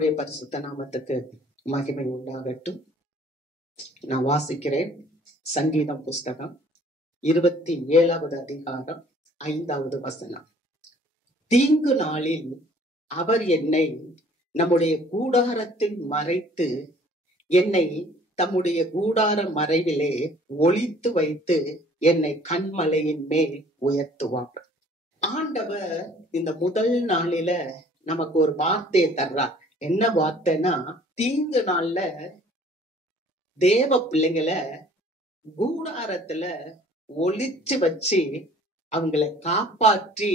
கர்த்தருடைய பரிசுத்த நாமத்துக்கு மகிமை உண்டாகட்டும். நான் வாசிக்கிறேன். சங்கீதம் புஸ்தகம் 27வது அதிகாரம் 5வது வசனம். தீங்கு நாளில் அவர் என்னை நம்முடைய கூடாரத்தில் மறைத்து என்னை தம்முடைய கூடார மறைவிலே ஒளித்து வைத்து என்னை கண்மலையின் மேல் உயர்த்துவார். ஆண்டவர் இந்த முதல் நாளில நமக்கு ஒரு வார்த்தையை தர்றார். என்ன வார்த்தைன்னா, தீங்கு நாள்ல தேவ பிள்ளைங்களை கூடாரத்துல ஒளிச்சு வச்சு அவங்களை காப்பாற்றி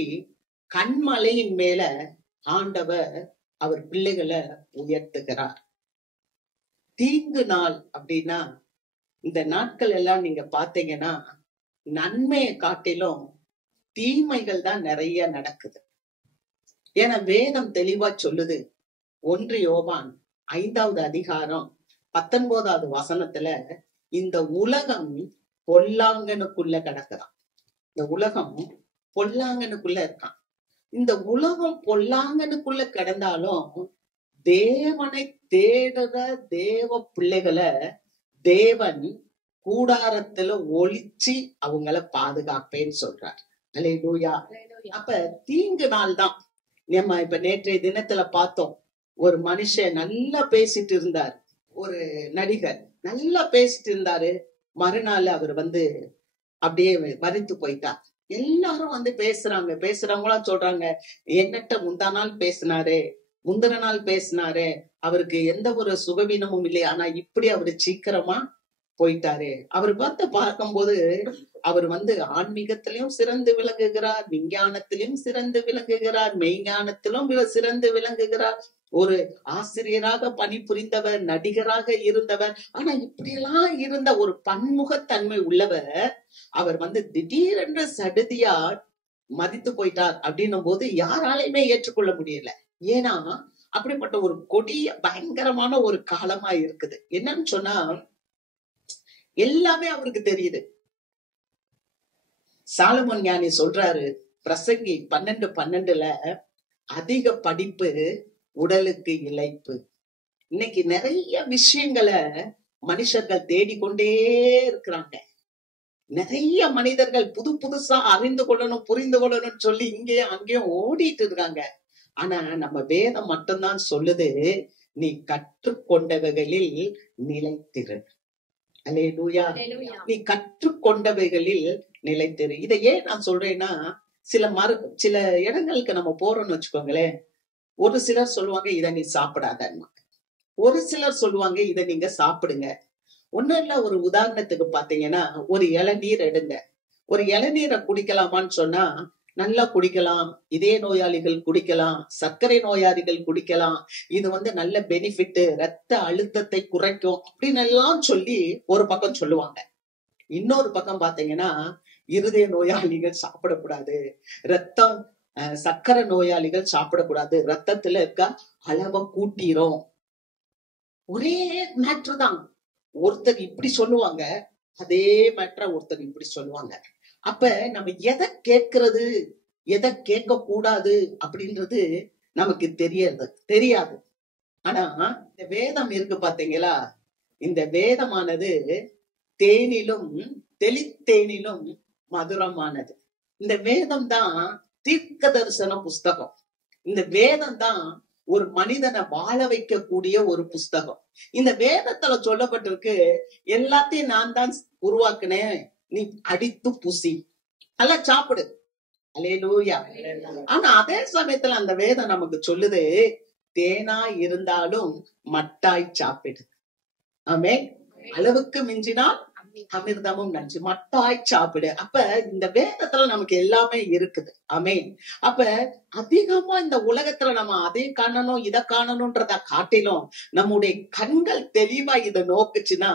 கண்மலையின் மேல ஆண்டவர் அவர் பிள்ளைகளை உயர்த்துகிறார். தீங்கு நாள் அப்படின்னா, இந்த நாட்கள் எல்லாம் நீங்க பாத்தீங்கன்னா நன்மையை காட்டிலும் தீமைகள் தான் நிறைய நடக்குது. ஏன்னா வேதம் தெளிவா சொல்லுது. 1 யோவான் 5வது அதிகாரம் 19வது வசனத்துல இந்த உலகம் பொல்லாங்கனுக்குள்ள கிடக்குறான். இந்த உலகம் பொல்லாங்கனுக்குள்ள இருக்கான். இந்த உலகம் பொல்லாங்கனுக்குள்ள கிடந்தாலும் தேவனை தேடுற தேவ பிள்ளைகளை தேவன் கூடாரத்துல ஒளிச்சு அவங்கள பாதுகாப்பேன்னு சொல்றார். அல்லேலூயா. அப்ப தீங்கு நாள் தான். நம்ம இப்ப நேற்றைய தினத்துல பார்த்தோம். ஒரு மனுஷன் நல்லா பேசிட்டு இருந்தார். ஒரு நடிகர் நல்லா பேசிட்டு இருந்தாரு. மறுநாள் அவர் அப்படியே மறித்து போயிட்டார். எல்லாரும் பேசுறவங்களாம் சொல்றாங்க, என்னட்ட முந்தா நாள் பேசினாரு, முந்தின நாள் பேசினாரு, அவருக்கு எந்த ஒரு சுகவீனமும் இல்லை, ஆனா இப்படி அவரு சீக்கிரமா போயிட்டாரு. அவர் பார்க்கும்போது அவர் ஆன்மீகத்திலும் சிறந்து விளங்குகிறார், விஞ்ஞானத்திலும் சிறந்து விளங்குகிறார், மெய்ஞானத்திலும் சிறந்து விளங்குகிறார், ஒரு ஆசிரியராக பணிபுரிந்தவர், நடிகராக இருந்தவர். ஆனா இப்படியெல்லாம் இருந்த ஒரு பன்முகத்தன்மை உள்ளவர் அவர் திடீரென்று சடுதியா மதித்து போயிட்டார் அப்படின்னும் போது யாராலையுமே ஏற்றுக்கொள்ள முடியல. ஏன்னா அப்படிப்பட்ட ஒரு கொடிய பயங்கரமான ஒரு காலமா இருக்குது. என்னன்னு சொன்னா எல்லாமே அவருக்கு தெரியுது. சாலமோன் ஞானி சொல்றாரு, பிரசங்கி 12:12 அதிக படிப்பு உடலுக்கு இளைப்பு. இன்னைக்கு நிறைய விஷயங்களை மனுஷர்கள் தேடிக்கொண்டே இருக்கிறாங்க. நிறைய மனிதர்கள் புதுசா அறிந்து கொள்ளணும், புரிந்து கொள்ளணும்னு சொல்லி இங்கேயும் அங்கேயும் ஓடிட்டு இருக்காங்க. ஆனா நம்ம வேதம் மட்டும்தான் சொல்லுது, நீ கற்றுக்கொண்டவைகளில் நிலைத்திரு. அல்லேலூயா. நீ கற்றுக்கொண்டவைகளில் நிலைத்திரு. இதை ஏன் நான் சொல்றேன்னா, சில இடங்களுக்கு நம்ம போறோம்னு வச்சுக்கோங்களேன். ஒரு சிலர் சொல்லுவாங்க, இதை நீ சாப்பிடாதன்னு. ஒரு சிலர் சொல்லுவாங்க, இதை நீங்க சாப்பிடுங்க. ஒண்ணும் இல்ல, ஒரு உதாரணத்துக்கு பாத்தீங்கன்னா, ஒரு இளநீர் எடுங்க. ஒரு இளநீரை குடிக்கலாமான்னு சொன்னா நல்லா குடிக்கலாம். இதய நோயாளிகள் குடிக்கலாம், சர்க்கரை நோயாளிகள் குடிக்கலாம். இது நல்ல பெனிஃபிட், ரத்த அழுத்தத்தை குறைக்கும் அப்படின்னு எல்லாம் சொல்லி ஒரு பக்கம் சொல்லுவாங்க. இன்னொரு பக்கம் பாத்தீங்கன்னா, இருதய நோயாளிகள் சாப்பிடக்கூடாது, சர்க்கரை நோயாளிகள் சாப்பிடக்கூடாது, ரத்தத்துல இருக்க அளவை கூட்டிரும். ஒரே மேட்ரு தான். ஒருத்தர் இப்படி சொல்லுவாங்க, அதே மேட்ர ஒருத்தர் இப்படி சொல்லுவாங்க. அப்ப நம்ம எதை கேட்கறது, எதை கேட்க கூடாது அப்படின்றது நமக்கு தெரியாது. ஆனா இந்த வேதம் இருக்கு பாத்தீங்களா, இந்த வேதமானது தேனிலும் தெளித்தேனிலும் மதுரமானது. இந்த வேதம் தான் தீர்க்க தரிசன புஸ்தகம். இந்த வேதம் தான் ஒரு மனிதனை வாழ வைக்கக்கூடிய ஒரு புஸ்தகம். இந்த வேதத்துல சொல்லப்பட்டிருக்கு, எல்லாத்தையும் நான் தான் உருவாக்குனேன், நீ அடித்து புசி, நல்லா சாப்பிடு. அல்லேலூயா. ஆனா அதே சமயத்துல அந்த வேதம் நமக்கு சொல்லுது, தேனாய் இருந்தாலும் மட்டாய் சாப்பிடு. ஆமென். அளவுக்கு மிஞ்சினால் அமிர்தமும் நஞ்சு, மட்டாய் சாப்பிடு. அப்ப இந்த வேதத்துல நமக்கு எல்லாமே இருக்குது. ஆமென். அப்ப அதிகமா இந்த உலகத்துல நம்ம அதை காணணும் இதை காணணும்ன்றத காட்டிலும் நம்முடைய கண்கள் தெளிவா இதை நோக்குச்சுன்னா,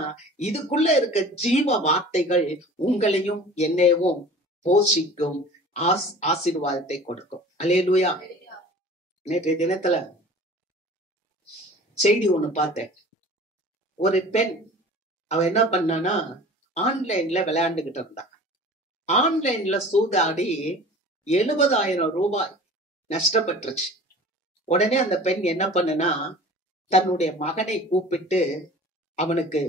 இதுக்குள்ள இருக்க ஜீவ வார்த்தைகள் உங்களையும் என்னையும் போஷிக்கும், ஆசீர்வாதத்தை கொடுக்கும். அல்லேலூயா. நேற்றைய தினத்துல செய்தி ஒண்ணு பார்த்தேன். ஒரு பெண், அவ என்ன பண்ணானா, ஆன்லைன்ல விளையாண்டுகிட்டு இருந்தா. ஆன்லைன்ல சூதாடி 70,000 ரூபாய் நஷ்டப்பட்டுருச்சு. உடனே அந்த பெண் என்ன பண்ணுனா, தன்னுடைய மகனை கூப்பிட்டு அவனுக்கு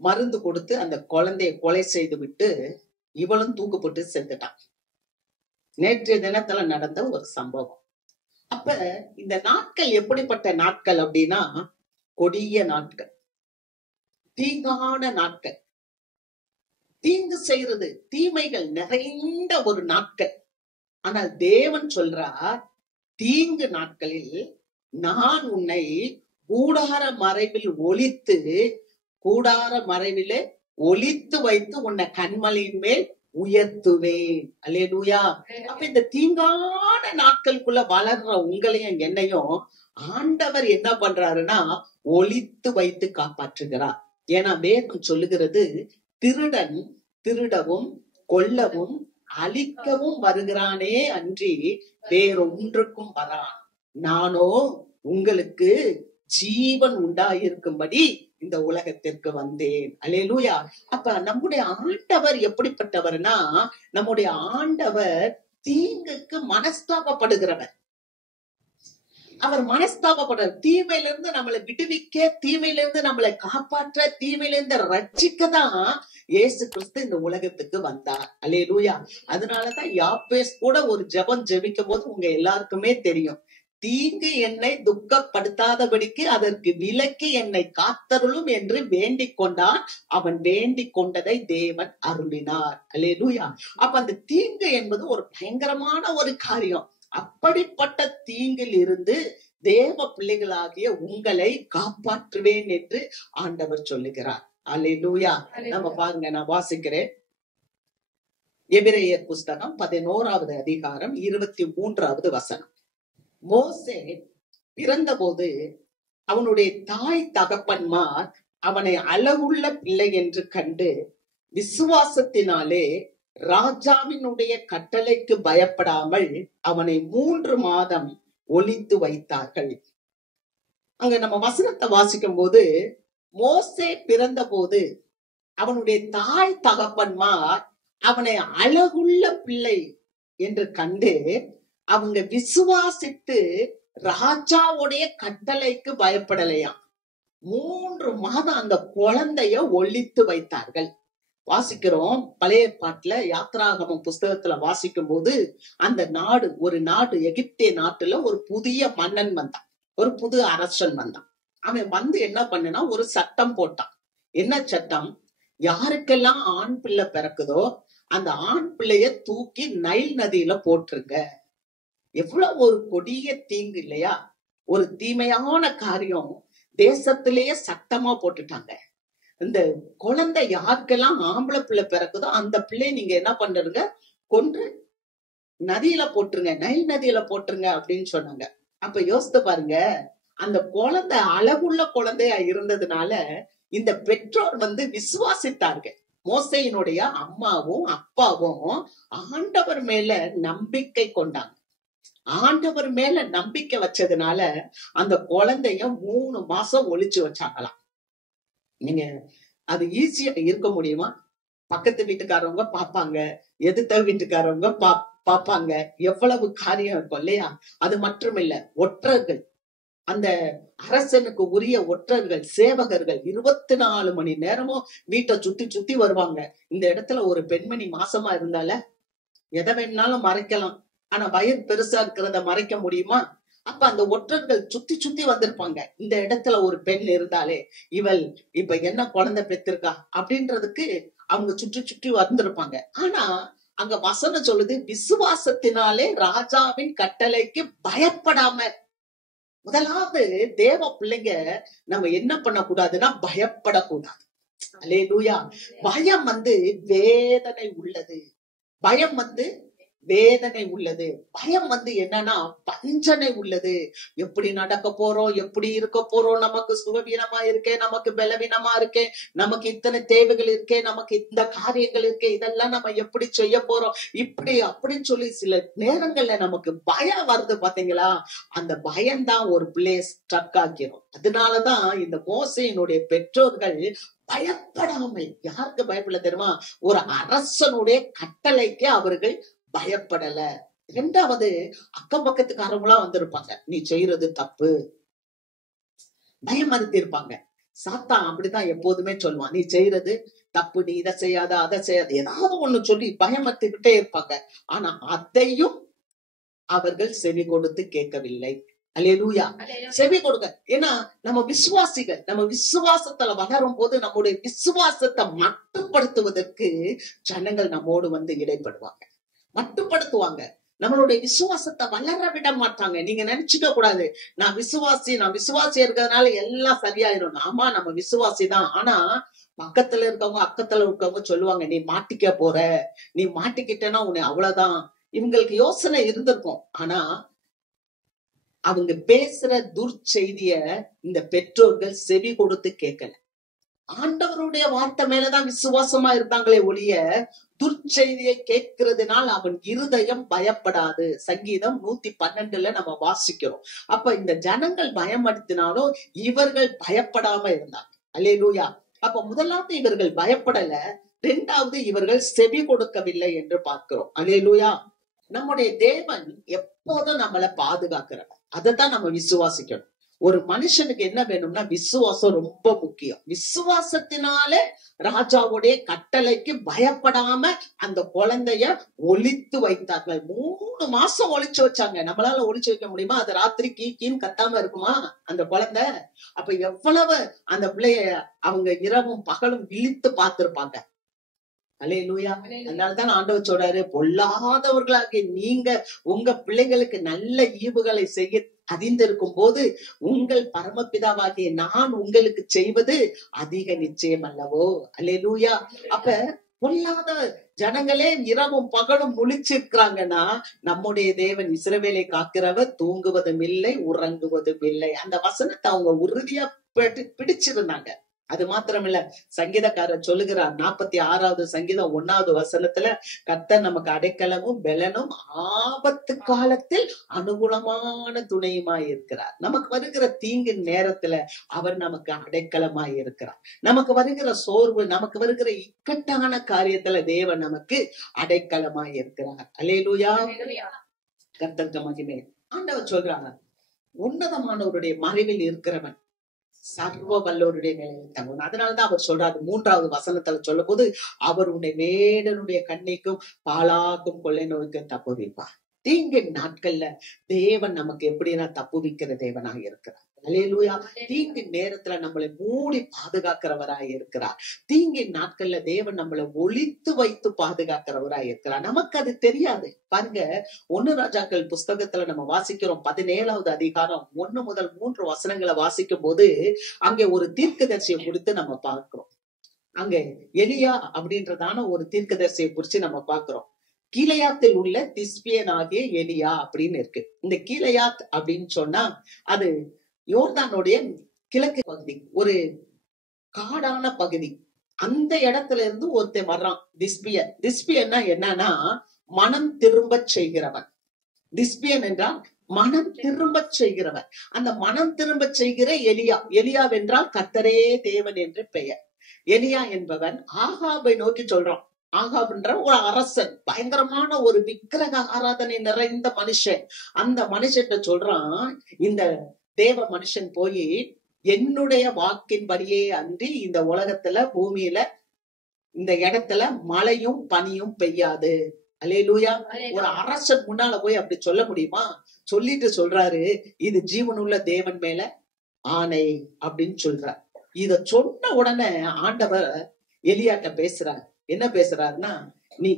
மருந்து கொடுத்து அந்த குழந்தையை கொலை செய்து விட்டு இவளும் தூக்கப்பட்டு செத்துட்டான். நேற்றைய தினத்துல நடந்த ஒரு சம்பவம். அப்ப இந்த நாட்கள் எப்படிப்பட்ட நாட்கள் அப்படின்னா, கொடிய நாட்கள், தீங்கான நாட்கள், தீங்கு செய்யறது, தீமைகள் நிறைந்த ஒரு நாட்கள். ஆனால் தேவன் சொல்றார், தீங்கு நாட்களில் நான் உன்னை கூடார மறைவில் ஒளித்து, கூடார மறைவிலே ஒளித்து வைத்து உன்னை கண்மலையின் மேல் உயர்த்துவேன். அல்லேலூயா. அப்ப இந்த தீங்கான நாட்களுக்குள்ள வளர்ற உங்களையும் என்னையும் ஆண்டவர் என்ன பண்றாருன்னா ஒளித்து வைத்து காப்பாற்றுகிறார். ஏன்னா வேதம் சொல்லுகிறது, திருடன் திருடவும் கொல்லவும் அழிக்கவும் வருகிறானே அன்றி வேறொன்றுக்கும் வரான். நானோ உங்களுக்கு ஜீவன் உண்டாயிருக்கும்படி இந்த உலகத்திற்கு வந்தேன். அல்லேலூயா. அப்ப நம்முடைய ஆண்டவர் எப்படிப்பட்டவர்னா, நம்முடைய ஆண்டவர் தீங்குக்கு மனஸ்தாபப்படுகிறவர். அவர் மனஸ்தாபப்படுற, தீமையிலிருந்து நம்மளை விடுவிக்க, தீமையிலிருந்து நம்மளை காப்பாற்ற, தீமையிலிருந்து ரட்சிக்க தான் இயேசு கிறிஸ்து இந்த உலகத்துக்கு வந்தார். அல்லேலூயா. அதனாலதான் யாப்பேஸ் கூட ஒரு ஜெபம் ஜெபிக்கும் போது உங்க எல்லாருக்குமே தெரியும், தீங்கு என்னை துக்கப்படுத்தாதபடிக்கு அதற்கு விலக்கி என்னை காத்தருளும் என்று வேண்டிக் கொண்டான். அவன் வேண்டிக் கொண்டதை தேவன் அருளினார். அல்லேலூயா. அப்ப அந்த தீங்கு என்பது ஒரு பயங்கரமான ஒரு காரியம். அப்படிப்பட்ட தீங்கில் இருந்து தேவ பிள்ளைகளாகிய உங்களை காப்பாற்றுவேன் என்று ஆண்டவர் சொல்லுகிறார். அல்லேலூயா. நம்ம பாருங்க, நான் வாசிக்கிறேன். எபிரேயர் புஸ்தகம் 11வது அதிகாரம் 23வது வசனம். மோசே பிறந்தபோது அவனுடைய தாய் தகப்பன்மார் அவனை அழகுள்ள பிள்ளை என்று கண்டு விசுவாசத்தினாலே ராஜாவினுடைய கட்டளைக்கு பயப்படாமல் அவனை 3 மாதம் ஒளித்து வைத்தார்கள். அங்க நம்ம வசனத்தை வாசிக்கும் போது, மோசே பிறந்த போது அவனுடைய தாய் தகப்பன்மார் அவனை அழகுள்ள பிள்ளை என்று கண்டு அவங்க விசுவாசித்து ராஜாவுடைய கட்டளைக்கு பயப்படலையா. 3 மாதம் அந்த குழந்தைய ஒளித்து வைத்தார்கள். வாசிக்கிறோம் பழைய பாட்டுல, யாத்ராகமம் புஸ்தகத்துல வாசிக்கும் போது, அந்த நாடு, ஒரு நாடு, எகிப்திய நாட்டுல ஒரு புதிய மன்னன் வந்தான், ஒரு புது அரசன் வந்தான். அவன் வந்து என்ன பண்ணனா, ஒரு சட்டம் போட்டான். என்ன சட்டம்? யாருக்கெல்லாம் ஆண் பிள்ளை பிறக்குதோ அந்த ஆண் பிள்ளைய தூக்கி நைல் நதியில போட்டுருங்க. எவ்வளவு ஒரு கொடிய தீங்கு இல்லையா? ஒரு தீமையான காரியம் தேசத்திலேயே சட்டமா போட்டுட்டாங்க. இந்த குழந்தை யாருக்கெல்லாம் ஆம்பளை பிள்ளை பிறக்குதோ அந்த பிள்ளைய நீங்க என்ன பண்றீங்க, கொன்று நதியில போட்டுருங்க, நைல் நதியில போட்டுருங்க அப்படின்னு சொன்னாங்க. அப்ப யோசித்து பாருங்க, அந்த குழந்தை அழகுள்ள குழந்தையா இருந்ததுனால இந்த பெற்றோர் வந்து விசுவாசித்தார்கள். மோசேயினுடைய அம்மாவும் அப்பாவும் ஆண்டவர் மேல நம்பிக்கை கொண்டாங்க. ஆண்டவர் மேல நம்பிக்கை வச்சதுனால அந்த குழந்தைய 3 மாசம் ஒளிச்சு வச்சாங்களாம். நீங்க அது ஈஸியா இருக்க முடியுமா? பக்கத்து வீட்டுக்காரவங்க பாப்பாங்க, எதிர்த்த வீட்டுக்காரவங்க பாப்பாங்க, எவ்வளவு காரியம் இருக்கும் இல்லையா? அது மட்டும் இல்ல, ஒற்றர்கள், அந்த அரசனுக்கு உரிய ஒற்றர்கள், சேவகர்கள் 24 மணி நேரமும் வீட்டை சுத்தி சுத்தி வருவாங்க. இந்த இடத்துல ஒரு பெண்மணி மாசமா இருந்தால எதை வேணாலும் மறைக்கலாம், ஆனா வயிறு பெருசா இருக்கிறத மறைக்க முடியுமா? அப்ப அந்த ஒற்றர்கள் சுத்தி சுத்தி வந்திருப்பாங்க. இந்த இடத்துல ஒரு பெண் இருந்தாலே இவள் இப்ப என்ன குழந்தை பெற்றிருக்கா அப்படின்றதுக்கு அவங்க சுற்றி சுற்றி வந்திருப்பாங்க. ஆனா அங்க வசனம் சொல்லுது, விசுவாசத்தினாலே ராஜாவின் கட்டளைக்கு பயப்படாம. முதலாவது தேவ பிள்ளைங்க நம்ம என்ன பண்ணக்கூடாதுன்னா பயப்படக்கூடாது. அல்லேலூயா. பயம் வந்து வேதனை உள்ளது. பயம் வந்து வேதனை உள்ளது. பயம் வந்து என்னன்னா வஞ்சனை உள்ளது. எப்படி நடக்க போறோம், எப்படி இருக்க போறோம், நமக்கு சுகவீனமா இருக்கே, நமக்கு பலவீனமா இருக்கே, நமக்கு இத்தனை தேவைகள் இருக்கே, நமக்கு இந்த காரியங்கள் இருக்கே, இதெல்லாம் நம்ம எப்படி செய்ய போறோம், இப்படி அப்படின்னு சொல்லி சில நேரங்கள்ல நமக்கு பயம் வருது பாத்தீங்களா? அந்த பயம்தான் ஒரு பிள்ளைய ஸ்ட்ரக் ஆக்கிரும். அதனாலதான் இந்த மோசேயினுடைய பெற்றோர்கள் பயப்படாமல், யாருக்கு பயப்படல தெரியுமா? ஒரு அரசனுடைய கட்டளைக்கு அவர்கள் பயப்படல. இரண்டாவது, அக்கம் பக்கத்துக்காரங்களா வந்திருப்பாங்க, நீ செய்யறது தப்பு, பயமறுத்தி இருப்பாங்க. சாத்தான் அப்படிதான் எப்போதுமே சொல்லுவான், நீ செய்யறது தப்பு, நீ இதை செய்யாத அதை செய்யாத, ஏதாவது ஒண்ணு சொல்லி பயமறுத்திக்கிட்டே இருப்பாங்க. ஆனா அதையும் அவர்கள் செவி கொடுத்து கேட்கவில்லை. அல்லேலூயா. செவி கொடுங்க. ஏன்னா நம்ம விசுவாசிகள், நம்ம விசுவாசத்துல வளரும் போது நம்முடைய விசுவாசத்தை மட்டுப்படுத்துவதற்கு ஜனங்கள் நம்மோடு வந்து இடைப்படுவாங்க, மட்டுப்படுத்துவாங்க. நம்மளுடைய விசுவாசத்தை வளர விட மாட்டாங்க. நீங்க நினைச்சுக்க கூடாது, நான் விசுவாசி இருக்கிறதுனால எல்லாம் சரியாயிரும். ஆமா, நம்ம விசுவாசி தான். ஆனா பக்கத்துல இருக்கவங்க, அக்கத்துல இருக்கவங்க சொல்லுவாங்க, நீ மாட்டிக்க போற, நீ மாட்டிக்கிட்டேன்னா உன்னை அவ்வளவுதான். இவங்களுக்கு யோசனை இருந்திருக்கும். ஆனா அவங்க பேசுற துர்ச்செய்திய இந்த பெற்றோர்கள் செவி கொடுத்து கேட்கல. ஆண்டவருடைய வார்த்தை மேலதான் விசுவாசமா இருந்தாங்களே ஒழிய துர்ச்செய்தியை கேட்கிறதுனால் அவன் இருதயம் பயப்படாது. சங்கீதம் 112 நம்ம வாசிக்கிறோம். அப்ப இந்த ஜனங்கள் பயமடுத்தினாலும் இவர்கள் பயப்படாம இருந்தாங்க. அல்லேலூயா. அப்ப முதலாவது இவர்கள் பயப்படல, இரண்டாவது இவர்கள் செவி கொடுக்கவில்லை என்று பார்க்கிறோம். அல்லேலூயா. நம்முடைய தேவன் எப்போதும் நம்மளை பாதுகாக்கிறவர். அதைத்தான் நம்ம விசுவாசிக்கணும். ஒரு மனுஷனுக்கு என்ன வேணும்னா விசுவாசம் ரொம்ப முக்கியம். விசுவாசத்தினால ராஜாவுடைய கட்டளைக்கு பயப்படாம அந்த குழந்தைய ஒளித்து வைத்தார்கள். 3 மாசம் ஒளிச்சு வச்சாங்க. நம்மளால ஒளிச்சு வைக்க முடியுமா? அது ராத்திரி கீன்னு கத்தாம இருக்குமா அந்த குழந்தை? அப்ப எவ்வளவு அந்த பிள்ளைய அவங்க இரவும் பகலும் விழித்து பார்த்திருப்பாங்க. அல்லேலூயா. அதனாலதான் ஆண்டவர் சொல்றாரு, பொல்லாதவர்களாகிய நீங்க உங்க பிள்ளைகளுக்கு நல்ல ஈவுகளை செய்ய அறிந்திருக்கும் போது உங்கள் பரமபிதாவாகிய நான் உங்களுக்கு செய்வது அதிக நிச்சயம் அல்லவோ. அல்லேலூயா. அப்ப பொல்லாத ஜனங்களே இரவும் பகலும் முழிச்சிருக்கிறாங்கன்னா நம்முடைய தேவன் இஸ்ரவேலை காக்கிறவர் தூங்குவதும் இல்லை உறங்குவதும் இல்லை. அந்த வசனத்தை அவங்க உறுதியா பிடிச்சிருந்தாங்க. அது மாத்திரமில்ல, சங்கீதக்காரர் சொல்லுகிறார் 46வது சங்கீதம் 1வது வசனத்துல, கர்த்தர் நமக்கு அடைக்கலமும் பெலனும் ஆபத்து காலத்தில் அனுகூலமான துணையுமாய் இருக்கிறார். நமக்கு வருகிற தீங்கின் நேரத்துல அவர் நமக்கு அடைக்கலமாய் இருக்கிறார். நமக்கு வருகிற சோர்வு, நமக்கு வருகிற இக்கட்டான காரியத்துல தேவன் நமக்கு அடைக்கலமாய் இருக்கிறார். அல்லேலூயா. கர்த்தருக்கு மகிமை. ஆண்டவர் சொல்றாங்க, உன்னதமானவருடைய மறைவில் இருக்கிறவன் சர்வ வல்லோருடைய நிலையில் தங்குவான். அதனாலதான் அவர் சொல்றாரு 3வது வசனத்துல சொல்லும் போது, அவர் உன்னை வேடனுடைய கண்ணிக்கும் பாலாக்கும் கொள்ளை நோய்க்கும் தப்புவிப்பார். தீங்கின் நாட்கள்ல தேவன் நமக்கு எப்படின்னா தப்புவிக்கிற தேவனாக இருக்கிறார். அல்லேலூயா. தீங்கின் நேரத்துல நம்மளை மூடி பாதுகாக்கிறவராய் இருக்கிறார். தீங்கின் நாட்கள்ல தேவன் நம்மளை ஒளித்து வைத்து பாதுகாக்கிறவராய் இருக்கிறார். நமக்கு அது தெரியாது. பாருங்க, 1 ராஜாக்கள் புஸ்தகத்துல நம்ம வாசிக்கிறோம் 17வது அதிகாரம் 1 முதல் 3 வசனங்களை வாசிக்கும் போது அங்கே ஒரு தீர்க்கதரிசியை குறித்து நம்ம பார்க்கிறோம். அங்க எலியா அப்படின்றதான ஒரு தீர்க்கதரிசியை குறிச்சு நம்ம பார்க்கிறோம். கீலேயாத்தில் உள்ள திஸ்பியன் ஆகிய எலியா அப்படின்னு இருக்கு. இந்த கீலேயாத் அப்படின்னு சொன்னா அது யோர்தானுடைய கிழக்கு பகுதி, ஒரு காடான பகுதி. அந்த இடத்துல இருந்து ஒருத்தன் வர்றான், திஸ்பியன். திஸ்பியன்னா என்னன்னா மனம் திரும்ப செய்கிறவன். திஸ்பியன் என்றால் மனம் திரும்ப செய்கிறவன். அந்த மனம் திரும்ப செய்கிற எலியா. எலியா வென்றால் கர்த்தரே தேவன் என்று பெயர். எலியா என்பவன் ஆகாபை நோக்கி சொல்றான். ஆகாப்ன்ற ஒரு அரசன், பயங்கரமான ஒரு விக்கிரக ஆராதனை நிறைந்த மனுஷன். அந்த மனுஷன் சொல்றான், இந்த தேவ மனுஷன் போய் என்னுடைய வாக்கின்படியே அன்றி இந்த உலகத்துல பூமியில இந்த இடத்துல மழையும் பனியும் பெய்யாது. அல்லேலூயா. ஒரு அரசன் முன்னால போய் அப்படி சொல்ல முடியுமா? சொல்லிட்டு சொல்றாரு, இது ஜீவனுள்ள தேவன் மேல ஆணை அப்படின்னு சொல்றார். இத சொன்ன உடனே ஆண்டவர் எலியாட்ட பேசுறார். என்ன பேசுறாருன்னா, நீ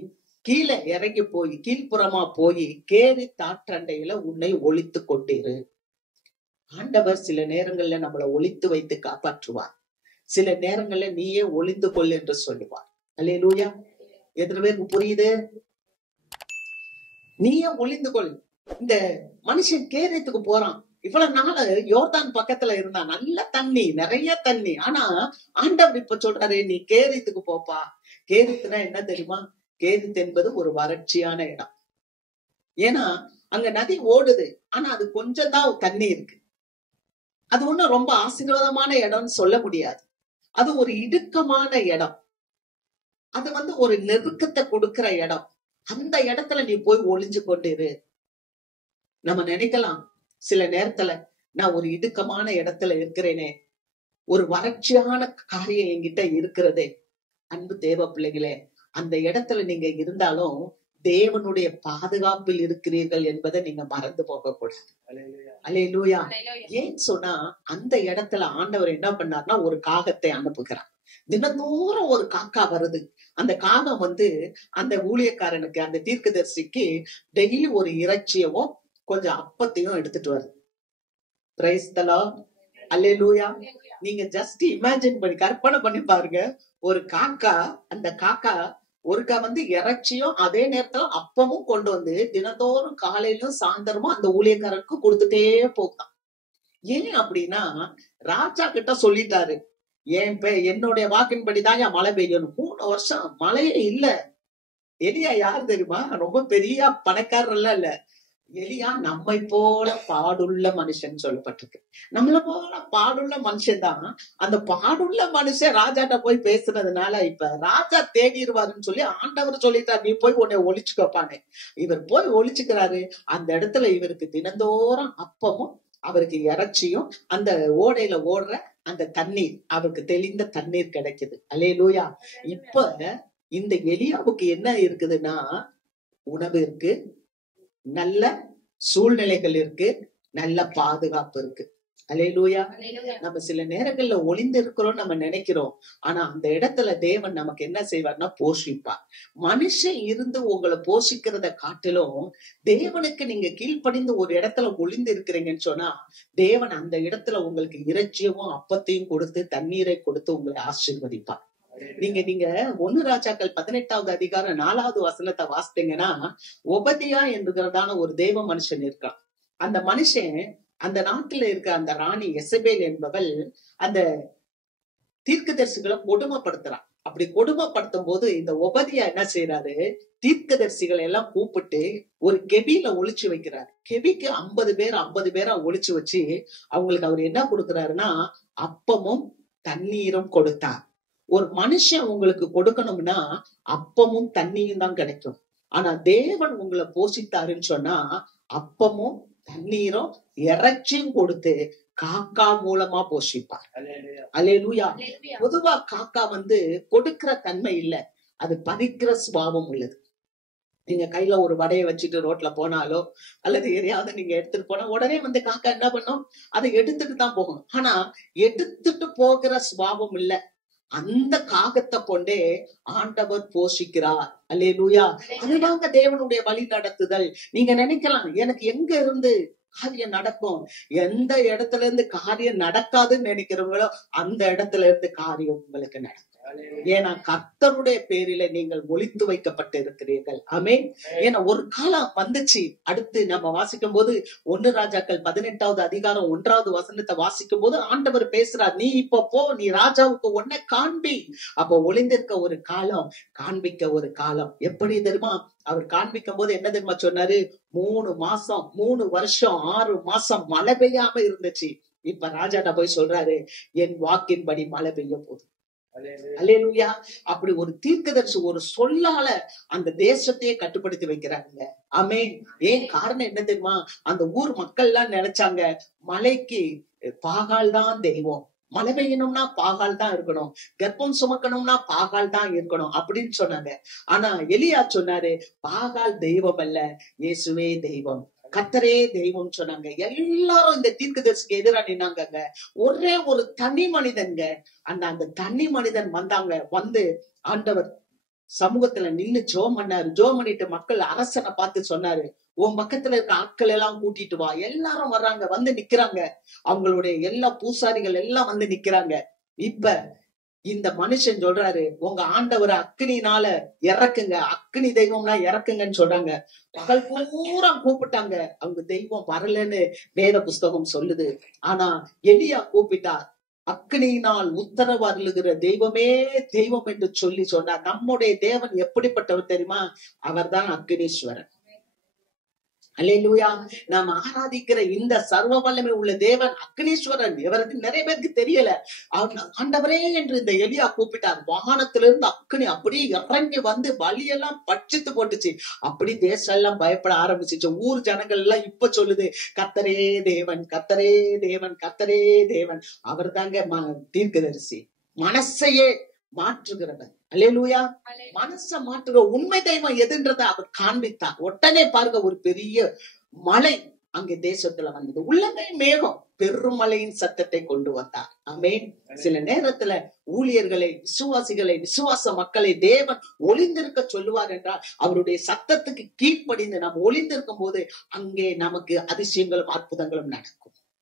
கீழே இறங்கி போய் கீழ்ப்புறமா போய் கேரி தாற்றண்டையில உன்னை ஒளித்து கொண்டிரு. ஆண்டவர் சில நேரங்கள்ல நம்மளை ஒளித்து வைத்து காப்பாற்றுவார். சில நேரங்கள்ல நீயே ஒளிந்து கொள் என்று சொல்லுவார். அல்லேலூயா. எத்தனை பேருக்கு புரியுது? நீயே ஒளிந்து கொள். இந்த மனுஷன் கேரியத்துக்கு போறான். இவ்வளவு நாள் யோர்தான் பக்கத்துல இருந்தா, நல்ல தண்ணி, நிறைய தண்ணி. ஆனா ஆண்டவர் இப்ப சொல்றாரு, நீ கேரியத்துக்கு போப்பா. கேரித்துனா என்ன தெரியுமா? கேரித்து என்பது ஒரு வறட்சியான இடம். ஏன்னா அங்க நதி ஓடுது, ஆனா அது கொஞ்சம் தான் தண்ணி இருக்கு. அது ஒண்ணும் ரொம்ப ஆசீர்வாதமான இடம்னு சொல்ல முடியாது. அது ஒரு இடுக்கமான இடம். அது ஒரு நெருக்கத்தை கொடுக்கிற இடம். அந்த இடத்துல நீ போய் ஒளிஞ்சு கொண்டிரு. நம்ம நினைக்கலாம் சில நேரத்துல, நான் ஒரு இடுக்கமான இடத்துல இருக்கிறேனே, ஒரு வறட்சியான காரியம் என்கிட்ட இருக்கிறதே. அன்பு தேவ பிள்ளைகளே, அந்த இடத்துல நீங்க இருந்தாலும் தேவனுடைய பாதுகாப்பில் இருக்கிறீர்கள் என்பதை நீங்க மறந்து போக கூடாது. அல்லேலூயா. ஏன் சொன்னா, அந்த இடத்துல ஆண்டவர் என்ன பண்ணார்னா ஒரு காகத்தை அனுப்புகிறார். தினந்தோறும் ஒரு காக்கா வருது. அந்த காகம் அந்த ஊழியக்காரனுக்கு, அந்த தீர்க்கதரிசிக்கு டெய்லி ஒரு இறைச்சியவும் கொஞ்சம் அப்பத்தையும் எடுத்துட்டு வருது. Praise the Lord. அல்லேலூயா. நீங்க ஜஸ்ட் இமேஜின் பண்ணி, கற்பனை பண்ணி பாருங்க. ஒரு காக்கா, அந்த காக்கா ஒருக்கா இறைச்சியும் அதே நேரத்துல அப்பமும் கொண்டு வந்து தினந்தோறும் காலையிலும் சாயந்தரமும் அந்த ஊழியக்காரனுக்கு கொடுத்துட்டே போகான். ஏன் அப்படின்னா, ராஜா கிட்ட சொல்லிட்டாரு, என்னுடைய வாக்கின்படிதான் என் மழை பெய்யணும். 3 வருஷம் மழையே இல்ல. எலியா யார் தெரியுமா? ரொம்ப பெரிய பணக்காரர் எல்லாம் இல்ல. எலியா நம்மை போல பாடுள்ள மனுஷன் சொல்லப்பட்டிருக்கு. நம்மள போல பாடுள்ள மனுஷன் தான். அந்த பாடுள்ள மனுஷன் ராஜாட்ட போய் பேசுறதுனால இப்ப ராஜா தேடிடுவாருன்னு சொல்லி ஆண்டவர் சொல்லிட்டார், நீ போய் உன்னை ஒளிச்சுக்கப்பானே. இவர் போய் ஒளிச்சுக்கிறாரு. அந்த இடத்துல இவருக்கு தினந்தோறும் அப்பமும் அவருக்கு இறைச்சியும் அந்த ஓடையில ஓடுற அந்த தண்ணீர், அவருக்கு தெளிந்த தண்ணீர் கிடைக்குது. அல்லேலூயா. இப்ப இந்த எலியாவுக்கு என்ன இருக்குதுன்னா, உணவு இருக்கு, நல்ல சூழ்நிலைகள் இருக்கு, நல்ல பாதுகாப்பு இருக்கு. அல்லேலூயா. நம்ம சில நேரங்கள்ல ஒளிந்து இருக்கிறோம் நம்ம நினைக்கிறோம். ஆனா அந்த இடத்துல தேவன் நமக்கு என்ன செய்வார்னா போஷிப்பார். மனுஷன் இருந்து உங்களை போஷிக்கிறத காட்டிலும் தேவனுக்கு நீங்க கீழ்ப்படிந்து ஒரு இடத்துல ஒளிந்து இருக்கிறீங்கன்னு சொன்னா, தேவன் அந்த இடத்துல உங்களுக்கு இறைச்சியவும் அப்பத்தையும் கொடுத்து தண்ணீரை கொடுத்து உங்களை ஆசீர்வதிப்பார். நீங்க 1 ராஜாக்கள் 18வது அதிகாரம் 4வது வசனத்தை வாசித்தீங்கன்னா, ஒபதியா என்கிறதான ஒரு தேவ மனுஷன் இருக்கான். அந்த மனுஷன் அந்த நாட்டுல இருக்க அந்த ராணி எசபேல் என்பவள் அந்த தீர்க்கதரிசிகளை கொடுமைப்படுத்துறான். அப்படி கொடுமைப்படுத்தும் போது இந்த ஒபதியா என்ன செய்யறாரு, தீர்க்கதரிசிகளை எல்லாம் கூப்பிட்டு ஒரு கெபியில ஒளிச்சு வைக்கிறாரு. கெபிக்கு 50 பேரா ஒளிச்சு வச்சு அவங்களுக்கு அவர் என்ன கொடுக்கிறாருன்னா அப்பமும் தண்ணீரும் கொடுத்தார். ஒரு மனுஷன் உங்களுக்கு கொடுக்கணும்னா அப்பமும் தண்ணியும் தான் கிடைக்கும். ஆனா தேவன் உங்களை போஷித்தாருன்னு சொன்னா அப்பமும் தண்ணீரும் இறைச்சியும் கொடுத்து காக்கா மூலமா போஷிப்பார். அல்லேலூயா. பொதுவா காக்கா கொடுக்கிற தன்மை இல்ல, அது பறிக்கிற சுபாவம் உள்ளது. நீங்க கையில ஒரு வடையை வச்சுட்டு ரோட்ல போனாலோ அல்லது எதையாவது நீங்க எடுத்துட்டு போனா உடனே காக்கா என்ன பண்ணும், அதை எடுத்துட்டு தான் போகணும். ஆனா எடுத்துட்டு போகிற சுபாவம் இல்ல, அந்த காகத்தை கொண்டே ஆண்டவர் போஷிக்கிறார். அல்லேலூயா. அதுதாங்க தேவனுடைய வழி நடத்துதல். நீங்க நினைக்கலாம், எனக்கு எங்க இருந்து காரியம் நடக்கும், எந்த இடத்துல இருந்து காரியம் நடக்காதுன்னு நினைக்கிறவங்களோ அந்த இடத்துல இருந்து காரியம் உங்களுக்கு நடக்கும். ஏன்னா கர்த்தருடைய பேரில நீங்கள் ஒளித்து வைக்கப்பட்டு இருக்கிறீர்கள். ஆமென். ஏன்னா ஒரு காலம் வந்துச்சு. அடுத்து நம்ம வாசிக்கும் போது 1 ராஜாக்கள் 18வது அதிகாரம் 1வது வசனத்தை வாசிக்கும் போது ஆண்டவர் பேசுறார், நீ இப்ப போ, நீ ராஜாவுக்கு உன்னை காண்பி. அப்ப ஒளிந்திருக்க ஒரு காலம், காண்பிக்க ஒரு காலம். எப்படி தெரியுமா அவர் காண்பிக்கும் போது என்ன தெரியுமா சொன்னாரு, 3 மாசம் 3 வருஷம் 6 மாசம் மழை பெய்யாம இருந்துச்சு. இப்ப ராஜாட்ட போய் சொல்றாரு, என் வாக்கின்படி மழை பெய்ய போகுது. அல்லேலூயா. அப்படி ஒரு தீர்க்கதரிசி ஒரு சொல்லால அந்த தேசத்தையே கட்டுப்படுத்தி வைக்கிறாங்க. ஆமென். ஏன் காரணம் என்ன தெரியுமா, அந்த ஊர் மக்கள் எல்லாம் நினைச்சாங்க மலைக்கு பாகால் தான் தெய்வம், மழை பெய்யணும்னா பாகால் தான் இருக்கணும், கர்ப்பம் சுமக்கணும்னா பாகால் தான் இருக்கணும் அப்படின்னு சொன்னாங்க. ஆனா எலியா சொன்னாரு, பாகால் தெய்வம் அல்ல, இயேசுவே தெய்வம், கர்த்தரே தெய்வம் சொன்னாங்க. எல்லாரும் இந்த தீர்க்கதரிசிக்கு எதிராக நின்னாங்க. ஒரே ஒரு தனி மனிதன்ங்க, அந்த தனி மனிதன் வந்தாங்க. ஆண்டவர் சமூகத்துல நின்னு ஜெபம் பண்ணாரு. ஜெபம் பண்ணிட்டு மக்கள் அரசனை பார்த்து சொன்னாரு, உன் பக்கத்துல இருக்க ஆட்கள் எல்லாம் கூட்டிட்டு வா. எல்லாரும் வர்றாங்க, நிக்கிறாங்க. அவங்களுடைய எல்லா பூசாரிகள் எல்லாம் நிக்கிறாங்க. இப்ப இந்த மனுஷன் சொல்றாரு, உங்க ஆண்டவரை அக்னினால இறக்குங்க, அக்னி தெய்வம்னா இறக்குங்கன்னு சொல்றாங்க. பகல் பூரா கூப்பிட்டாங்க, அவங்க தெய்வம் வரலன்னு வேத புஸ்தகம் சொல்லுது. ஆனா எலியா கூப்பிட்டார், அக்னியினால் உத்தரவு அருளுகிற தெய்வமே தெய்வம் என்று சொல்லி சொன்னார். நம்முடைய தேவன் எப்படிப்பட்டவர் தெரியுமா, அவர் தான் அக்னீஸ்வரன். அல்லேலூயா. நாம் ஆராதிக்கிற இந்த சர்வ வல்லமை உள்ள தேவன் அக்னீஸ்வரன். இவருக்கு நிறைய பேருக்கு தெரியல. ஆண்டவரே என்று இந்த எலியா கூப்பிட்டார். வாகனத்திலிருந்து அக்னி அப்படியே இறங்கி வந்து வழியெல்லாம் பட்சித்து போட்டுச்சு. அப்படி தேசம் எல்லாம் பயப்பட ஆரம்பிச்சிச்சு. ஊர் ஜனங்கள் எல்லாம் இப்ப சொல்லுது, கர்த்தரே தேவன், கர்த்தரே தேவன், கர்த்தரே தேவன். அவர் தாங்க தீர்க்கதரிசி, மனசையே மாற்றுகிறவர். அல்லேலூயா. மனச மாற்றுகிற உண்மை தெய்வம் எதுன்றதை அவர் காண்பித்தார். உடனே பாருங்க, ஒரு பெரிய மழை அங்கே தேசத்துல வந்தது. உள்ளமே மேகம் பெருமழையின் சத்தத்தை கொண்டு வந்தார். ஆமென். சில நேரத்துல ஊழியர்களை, விசுவாசிகளை, விசுவாச மக்களை தேவன் ஒளிந்திருக்க சொல்லுவார் என்றால் அவருடைய சத்தத்துக்கு கீழ்ப்படிந்து நாம் ஒளிந்திருக்கும் போது அங்கே நமக்கு அதிசயங்களும் அற்புதங்களும் நடக்கும்.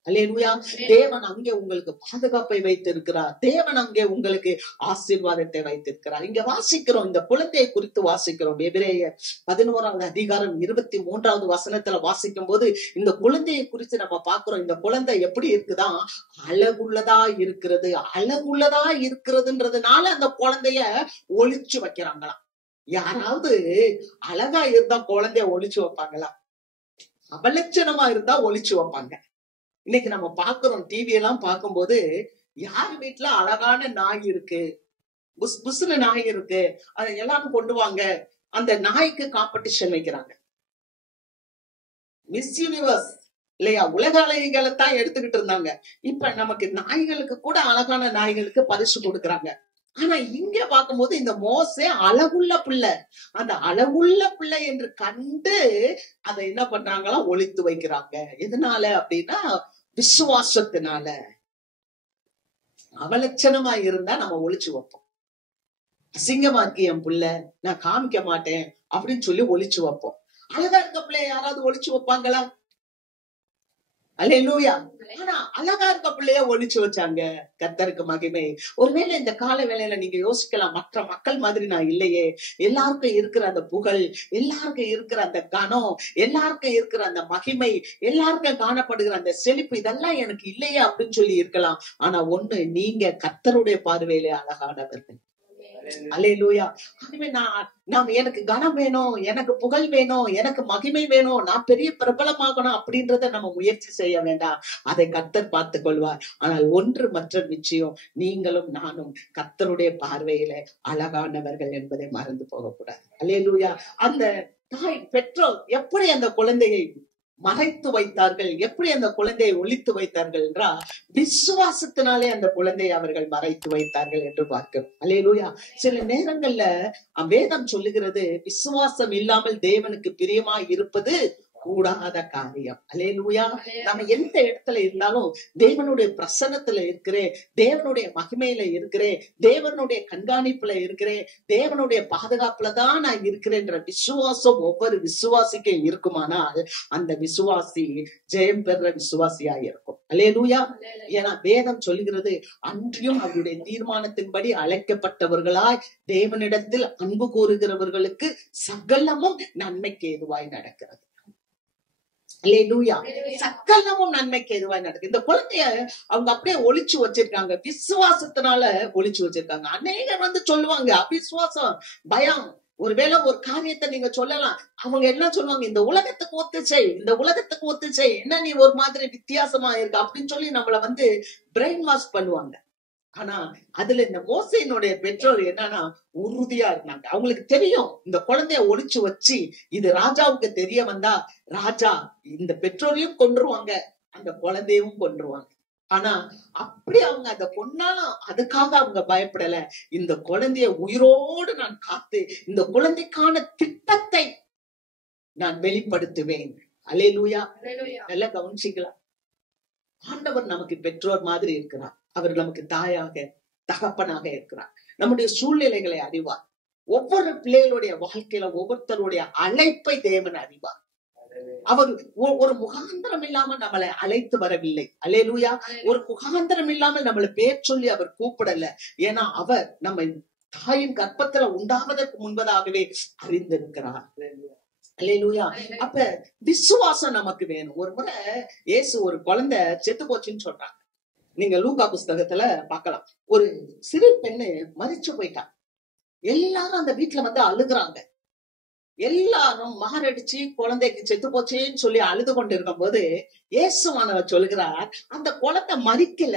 அல்லேலூயா. தேவன் அங்கே உங்களுக்கு பாதுகாப்பை வைத்திருக்கிறார். தேவன் அங்கே உங்களுக்கு ஆசீர்வாதத்தை வைத்திருக்கிறார். இங்க வாசிக்கிறோம், இந்த குழந்தையை குறித்து வாசிக்கிறோம். எபிரேயர் 11வது அதிகாரம் 23வது வசனத்துல வாசிக்கும் போது இந்த குழந்தையை குறித்து நம்ம பாக்குறோம். இந்த குழந்தை எப்படி இருக்குதான், அழகுள்ளதா இருக்கிறது. அழகுள்ளதா இருக்கிறதுன்றதுனால அந்த குழந்தைய ஒளிச்சு வைக்கிறாங்களாம். யாராவது அழகா இருந்தா குழந்தைய ஒளிச்சு வைப்பாங்களா? அபலட்சணமா இருந்தா ஒளிச்சு வைப்பாங்க. இன்னைக்கு நம்ம பாக்குறோம், டிவி எல்லாம் பார்க்கும்போது யார் வீட்டுல அழகான நாய் இருக்கு, புஸ் புஸ்னு நாய் இருக்கு, அதை எல்லாரும் கொண்டு வாங்க, அந்த நாய்க்கு காம்படிஷன் வைக்கிறாங்க. மிஸ் யூனிவர்ஸ் இல்லையா, உலக அழகிகளை தான் எடுத்துக்கிட்டு இருந்தாங்க. இப்ப நமக்கு நாய்களுக்கு கூட அழகான நாய்களுக்கு பரிசு கொடுக்கறாங்க. ஆனா இங்க பார்க்கும்போது இந்த மோசே அழகுள்ள பிள்ளை, அந்த அழகுள்ள பிள்ளை என்று கண்டு அதை என்ன பண்றாங்களா, ஒளித்து வைக்கிறாங்க. எதனால அப்படின்னா விசுவாசத்தினால. அவலட்சணமா இருந்தா நம்ம ஒளிச்சு வைப்போம். அசிங்கமா இருக்கு என் பிள்ளை, நான் காமிக்க மாட்டேன் அப்படின்னு சொல்லி ஒளிச்சு வைப்போம். அழகா இருக்க பிள்ளைய யாராவது ஒளிச்சு வைப்பாங்களா? அல்லேலூயா. ஆனா அழகா இருக்க பிள்ளைய ஒளிச்சு வச்சாங்க. கர்த்தருக்கு மகிமை. ஒருவேளை இந்த கால வேளையில நீங்க யோசிக்கலாம், மற்ற மக்கள் மாதிரி நான் இல்லையே, எல்லாருக்கும் இருக்கிற அந்த புகழ், எல்லாருக்கும் இருக்கிற அந்த கனம், எல்லாருக்கும் இருக்கிற அந்த மகிமை, எல்லாருக்கும் காணப்படுகிற அந்த செழிப்பு, இதெல்லாம் எனக்கு இல்லையே அப்படின்னு சொல்லி இருக்கலாம். ஆனா ஒண்ணு, நீங்க கர்த்தருடைய பார்வையிலே அழகானவர்கள். அல்லேலூயா. எனக்கு கனம் வேணும், எனக்கு புகழ் வேணும், எனக்கு மகிமை வேணும், நான் பெரிய பிரபலமாகணும் அப்படின்றத நம்ம முயற்சி செய்ய வேண்டாம். அதை கர்த்தர் பார்த்துக் கொள்வார். ஆனால் ஒன்று மற்ற நிச்சயம், நீங்களும் நானும் கர்த்தருடைய பார்வையில அழகானவர்கள் என்பதை மறந்து போகக்கூடாது. அல்லேலூயா. அந்த தாய், பெற்றோர் எப்படி அந்த குழந்தையை மறைத்து வைத்தார்கள், எப்படி அந்த குழந்தையை ஒளித்து வைத்தார்கள் என்றால் விசுவாசத்தினாலே அந்த குழந்தையை அவர்கள் மறைத்து வைத்தார்கள் என்று பார்க்கிறோம். அல்லேலூயா. சில நேரங்கள்ல வேதம் சொல்லுகிறது, விசுவாசம் இல்லாமல் தேவனுக்கு பிரியமாய் இருப்பது கூடாத காரியம். அல்லேலூயா. நம்ம எந்த இடத்துல இருந்தாலும் தேவனுடைய பிரசன்னத்துல இருக்கிறேன், தேவனுடைய மகிமையில இருக்கிறேன், தேவனுடைய கண்காணிப்புல இருக்கிறேன், தேவனுடைய பாதுகாப்புலதான் நான் இருக்கிறேன்ற விசுவாசம் ஒவ்வொரு விசுவாசிக்கும் இருக்குமானால் அந்த விசுவாசி ஜெயம் பெற விசுவாசியா இருக்கும். அல்லேலூயா. ஏன்னா வேதம் சொல்லுகிறது, அன்றியும் அவருடைய தீர்மானத்தின்படி அழைக்கப்பட்டவர்களாய் தேவனிடத்தில் அன்பு கூறுகிறவர்களுக்கு சகலமும் நன்மைக்கு ஏதுவாய் நடக்கிறது. அல்லேலூயா. சகலமும் நன்மைக்கு எதுவாய் நடக்கு. இந்த குழந்தைய அவங்க அப்படியே ஒளிச்சு வச்சிருக்காங்க, விசுவாசத்தினால ஒளிச்சு வச்சிருக்காங்க. அநேகர் வந்து சொல்லுவாங்க அவிசுவாசம், பயம். ஒருவேளை ஒரு காரியத்தை நீங்க சொல்லலாம், அவங்க என்ன சொல்லுவாங்க, இந்த உலகத்துக்கு ஒத்து செய், இந்த உலகத்துக்கு ஒத்து செய், என்ன நீ ஒரு மாதிரி வித்தியாசமா இருக்கு அப்படின்னு சொல்லி நம்மள வந்து பிரெயின் வாஷ் பண்ணுவாங்க. ஆனா அதுல இந்த மோசேயினுடைய பெற்றோர் என்னன்னா உறுதியா இருந்தாங்க. அவங்களுக்கு தெரியும், இந்த குழந்தைய ஒளிச்சு வச்சு இது ராஜாவுக்கு தெரிய வந்தா ராஜா இந்த பெற்றோரையும் கொன்றுவாங்க, அந்த குழந்தையும் கொன்றுவாங்க. ஆனா அப்படி அவங்க அதை கொன்னாலும் அதுக்காக அவங்க பயப்படல. இந்த குழந்தைய உயிரோடு நான் காத்து இந்த குழந்தைக்கான திட்டத்தை நான் வெளிப்படுத்துவேன். அல்லேலூயா. நல்லா கவனிச்சிக்கலாம். ஆண்டவர் நமக்கு பெற்றோர் மாதிரி இருக்கிறார். அவர் நமக்கு தாயாக, தகப்பனாக இருக்கிறார். நம்முடைய சூழ்நிலைகளை அறிவார். ஒவ்வொரு பிள்ளைகளுடைய வாழ்க்கையில ஒவ்வொருத்தருடைய அழைப்பை தேவன் அறிவார். அவர் ஒரு முகாந்திரம் இல்லாம நம்மளை அழைத்து வரவில்லை. அல்லேலூயா. ஒரு முகாந்திரம் இல்லாமல் நம்மளை பேர் சொல்லி அவர் கூப்பிடல. ஏன்னா அவர் நம்ம தாயின் கர்ப்பத்துல உண்டாவதற்கு முன்பதாகவே அறிந்திருக்கிறார். அல்லேலூயா. அப்ப விசுவாசம் நமக்கு வேணும். ஒரு முறை இயேசு ஒரு குழந்தை செத்து போச்சுன்னு சொல்றாங்க. நீங்க லூக்கா புஸ்தகத்துல பார்க்கலாம். ஒரு சிறு பெண்ணு மரிச்சு போயிட்டா. எல்லாரும் அந்த வீட்டுல வந்து அழுகுறாங்க. எல்லாரும் மாரடிச்சு குழந்தைக்கு செத்து போச்சேன்னு சொல்லி அழுது கொண்டு இருக்கும் போது இயேசுவானவர் சொல்கிறார், அந்த குழந்தை மரிக்கல,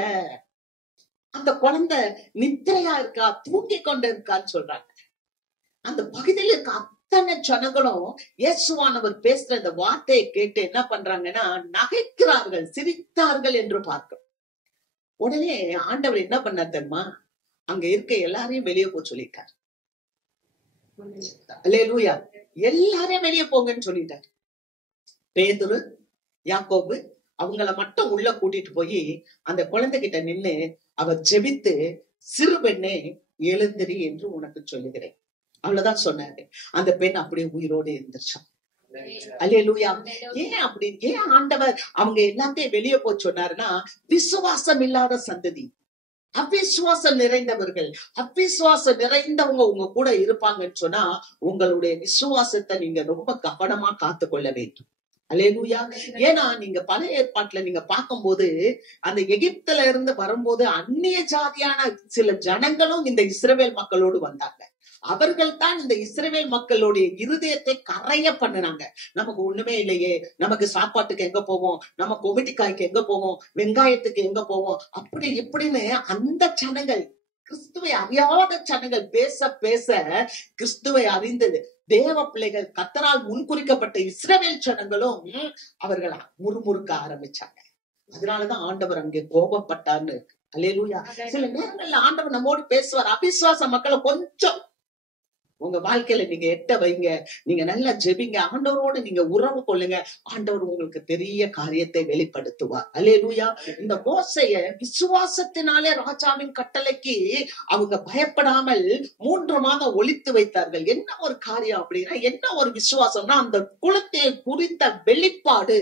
அந்த குழந்தை நித்திரையா இருக்கா, தூங்கி கொண்டு இருக்கான்னு சொல்றாங்க. அந்த பகுதியில் இருக்க அத்தனை ஜனங்களும் இயேசுவானவர் பேசுற இந்த வார்த்தையை கேட்டு என்ன பண்றாங்கன்னா நகைக்கிறார்கள், சிரித்தார்கள் என்று பார்க்கிறோம். உடனே ஆண்டவர் என்ன பண்ணார் தெரியுமா? அங்க இருக்க எல்லாரையும் வெளியே போக சொல்லிட்டார். அல்லேலூயா. எல்லாரையும் வெளியே போங்கன்னு சொல்லிட்டார். பேதுரு, யாக்கோபு அவங்கள மட்டும் உள்ள கூட்டிட்டு போய் அந்த குழந்தைகிட்ட நின்னு அவர் ஜெபித்து, சிறு பெண்ணே எழுந்திரி என்று உனக்கு சொல்லுகிறேன், அவ்வளவுதான் சொன்னாரு. அந்த பெண் அப்படியே உயிரோடு இருந்துச்சான். அல்லேலூயா. ஏன் ஆண்டவர் அவங்க எல்லாத்தையும் வெளியே போய் சொன்னாருன்னா, விசுவாசம் இல்லாத சந்ததி, அவிசுவாசம் நிறைந்தவர்கள், அவிசுவாசம் நிறைந்தவங்க உங்க கூட இருப்பாங்கன்னு சொன்னா உங்களுடைய விசுவாசத்தை நீங்க ரொம்ப கவனமா காத்து கொள்ள வேண்டும். அல்லேலூயா. ஏன்னா நீங்க பழைய ஏற்பாட்டுல நீங்க பார்க்கும்போது அந்த எகிப்துல இருந்து வரும்போது அந்நிய ஜாதியான சில ஜனங்களும் இந்த இஸ்ரவேல் மக்களோடு வந்தாங்க. அவர்கள் தான் இந்த இஸ்ரவேல் மக்களுடைய இருதயத்தை கரைய பண்ணினாங்க. நமக்கு ஒண்ணுமே இல்லையே, நமக்கு சாப்பாட்டுக்கு எங்க போவோம், நம்ம கொமிட்டிக்காய்க்கு எங்க போவோம், வெங்காயத்துக்கு எங்க போவோம், அப்படி இப்படின்னு அந்த ஜனங்கள், கிறிஸ்துவை அறியாத ஜனங்கள் பேச பேச கிறிஸ்துவை அறிந்தது தேவ பிள்ளைகள், கர்த்தரால் முன்குறிக்கப்பட்ட இஸ்ரவேல் ஜனங்களும் அவர்கள் முறுமுறுக்க ஆரம்பிச்சாங்க. அதனாலதான் ஆண்டவர் அங்கே கோபப்பட்டார்னு இருக்கு. அல்லேலூயா. சில நேரங்கள்ல ஆண்டவர் நம்மோடு பேசுவார். அவிசுவாச மக்களை கொஞ்சம் உங்க வாழ்க்கையில நீங்க எட்ட வைங்க, நீங்க நல்லா ஜெபிங்க, ஆண்டவரோடு நீங்க உறவு கொள்ளுங்க, ஆண்டவர் உங்களுக்கு பெரிய காரியத்தை வெளிப்படுத்துவார். அல்லேலூயா. இந்த மோசைய விசுவாசத்தினாலே ராஜாவின் கட்டளைக்கு அவங்க பயப்படாமல் 3 மாதம் ஒளித்து வைத்தார்கள். என்ன ஒரு காரியம் அப்படின்னா, என்ன ஒரு விசுவாசம்னா, அந்த குலத்தை குறித்த வெளிப்பாடு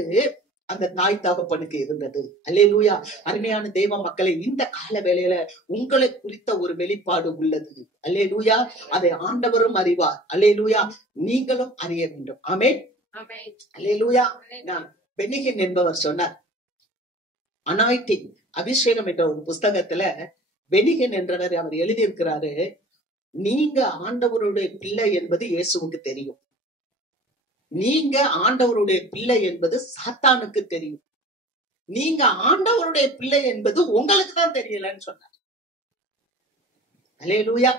அந்த தாய் தகப்பனுக்கு இருந்தது. அல்லேலூயா. அருமையான தேவ மக்களை, இந்த கால வேளையில உங்களை குறித்த ஒரு வெளிப்பாடு உள்ளது. அல்லேலூயா. அதை ஆண்டவரும் அறிவார். அல்லேலூயா. நீங்களும் அறிய வேண்டும். ஆமென். அல்லேலூயா. நான் பெனிகின் என்பவர் சொன்னார், அனாயிட்டிங், அபிஷேகம் என்ற ஒரு புஸ்தகத்துல பெனிகின் என்றவர் அவர் எழுதியிருக்கிறாரு, நீங்க ஆண்டவருடைய பிள்ளை என்பது இயேசுவுக்கு தெரியும், நீங்க ஆண்டவருடைய பிள்ளை என்பது சாத்தானுக்கு தெரியும், நீங்க ஆண்டவருடைய பிள்ளை என்பது உங்களுக்கு தான் தெரியலன்னு சொன்னார். அல்லேலூயா.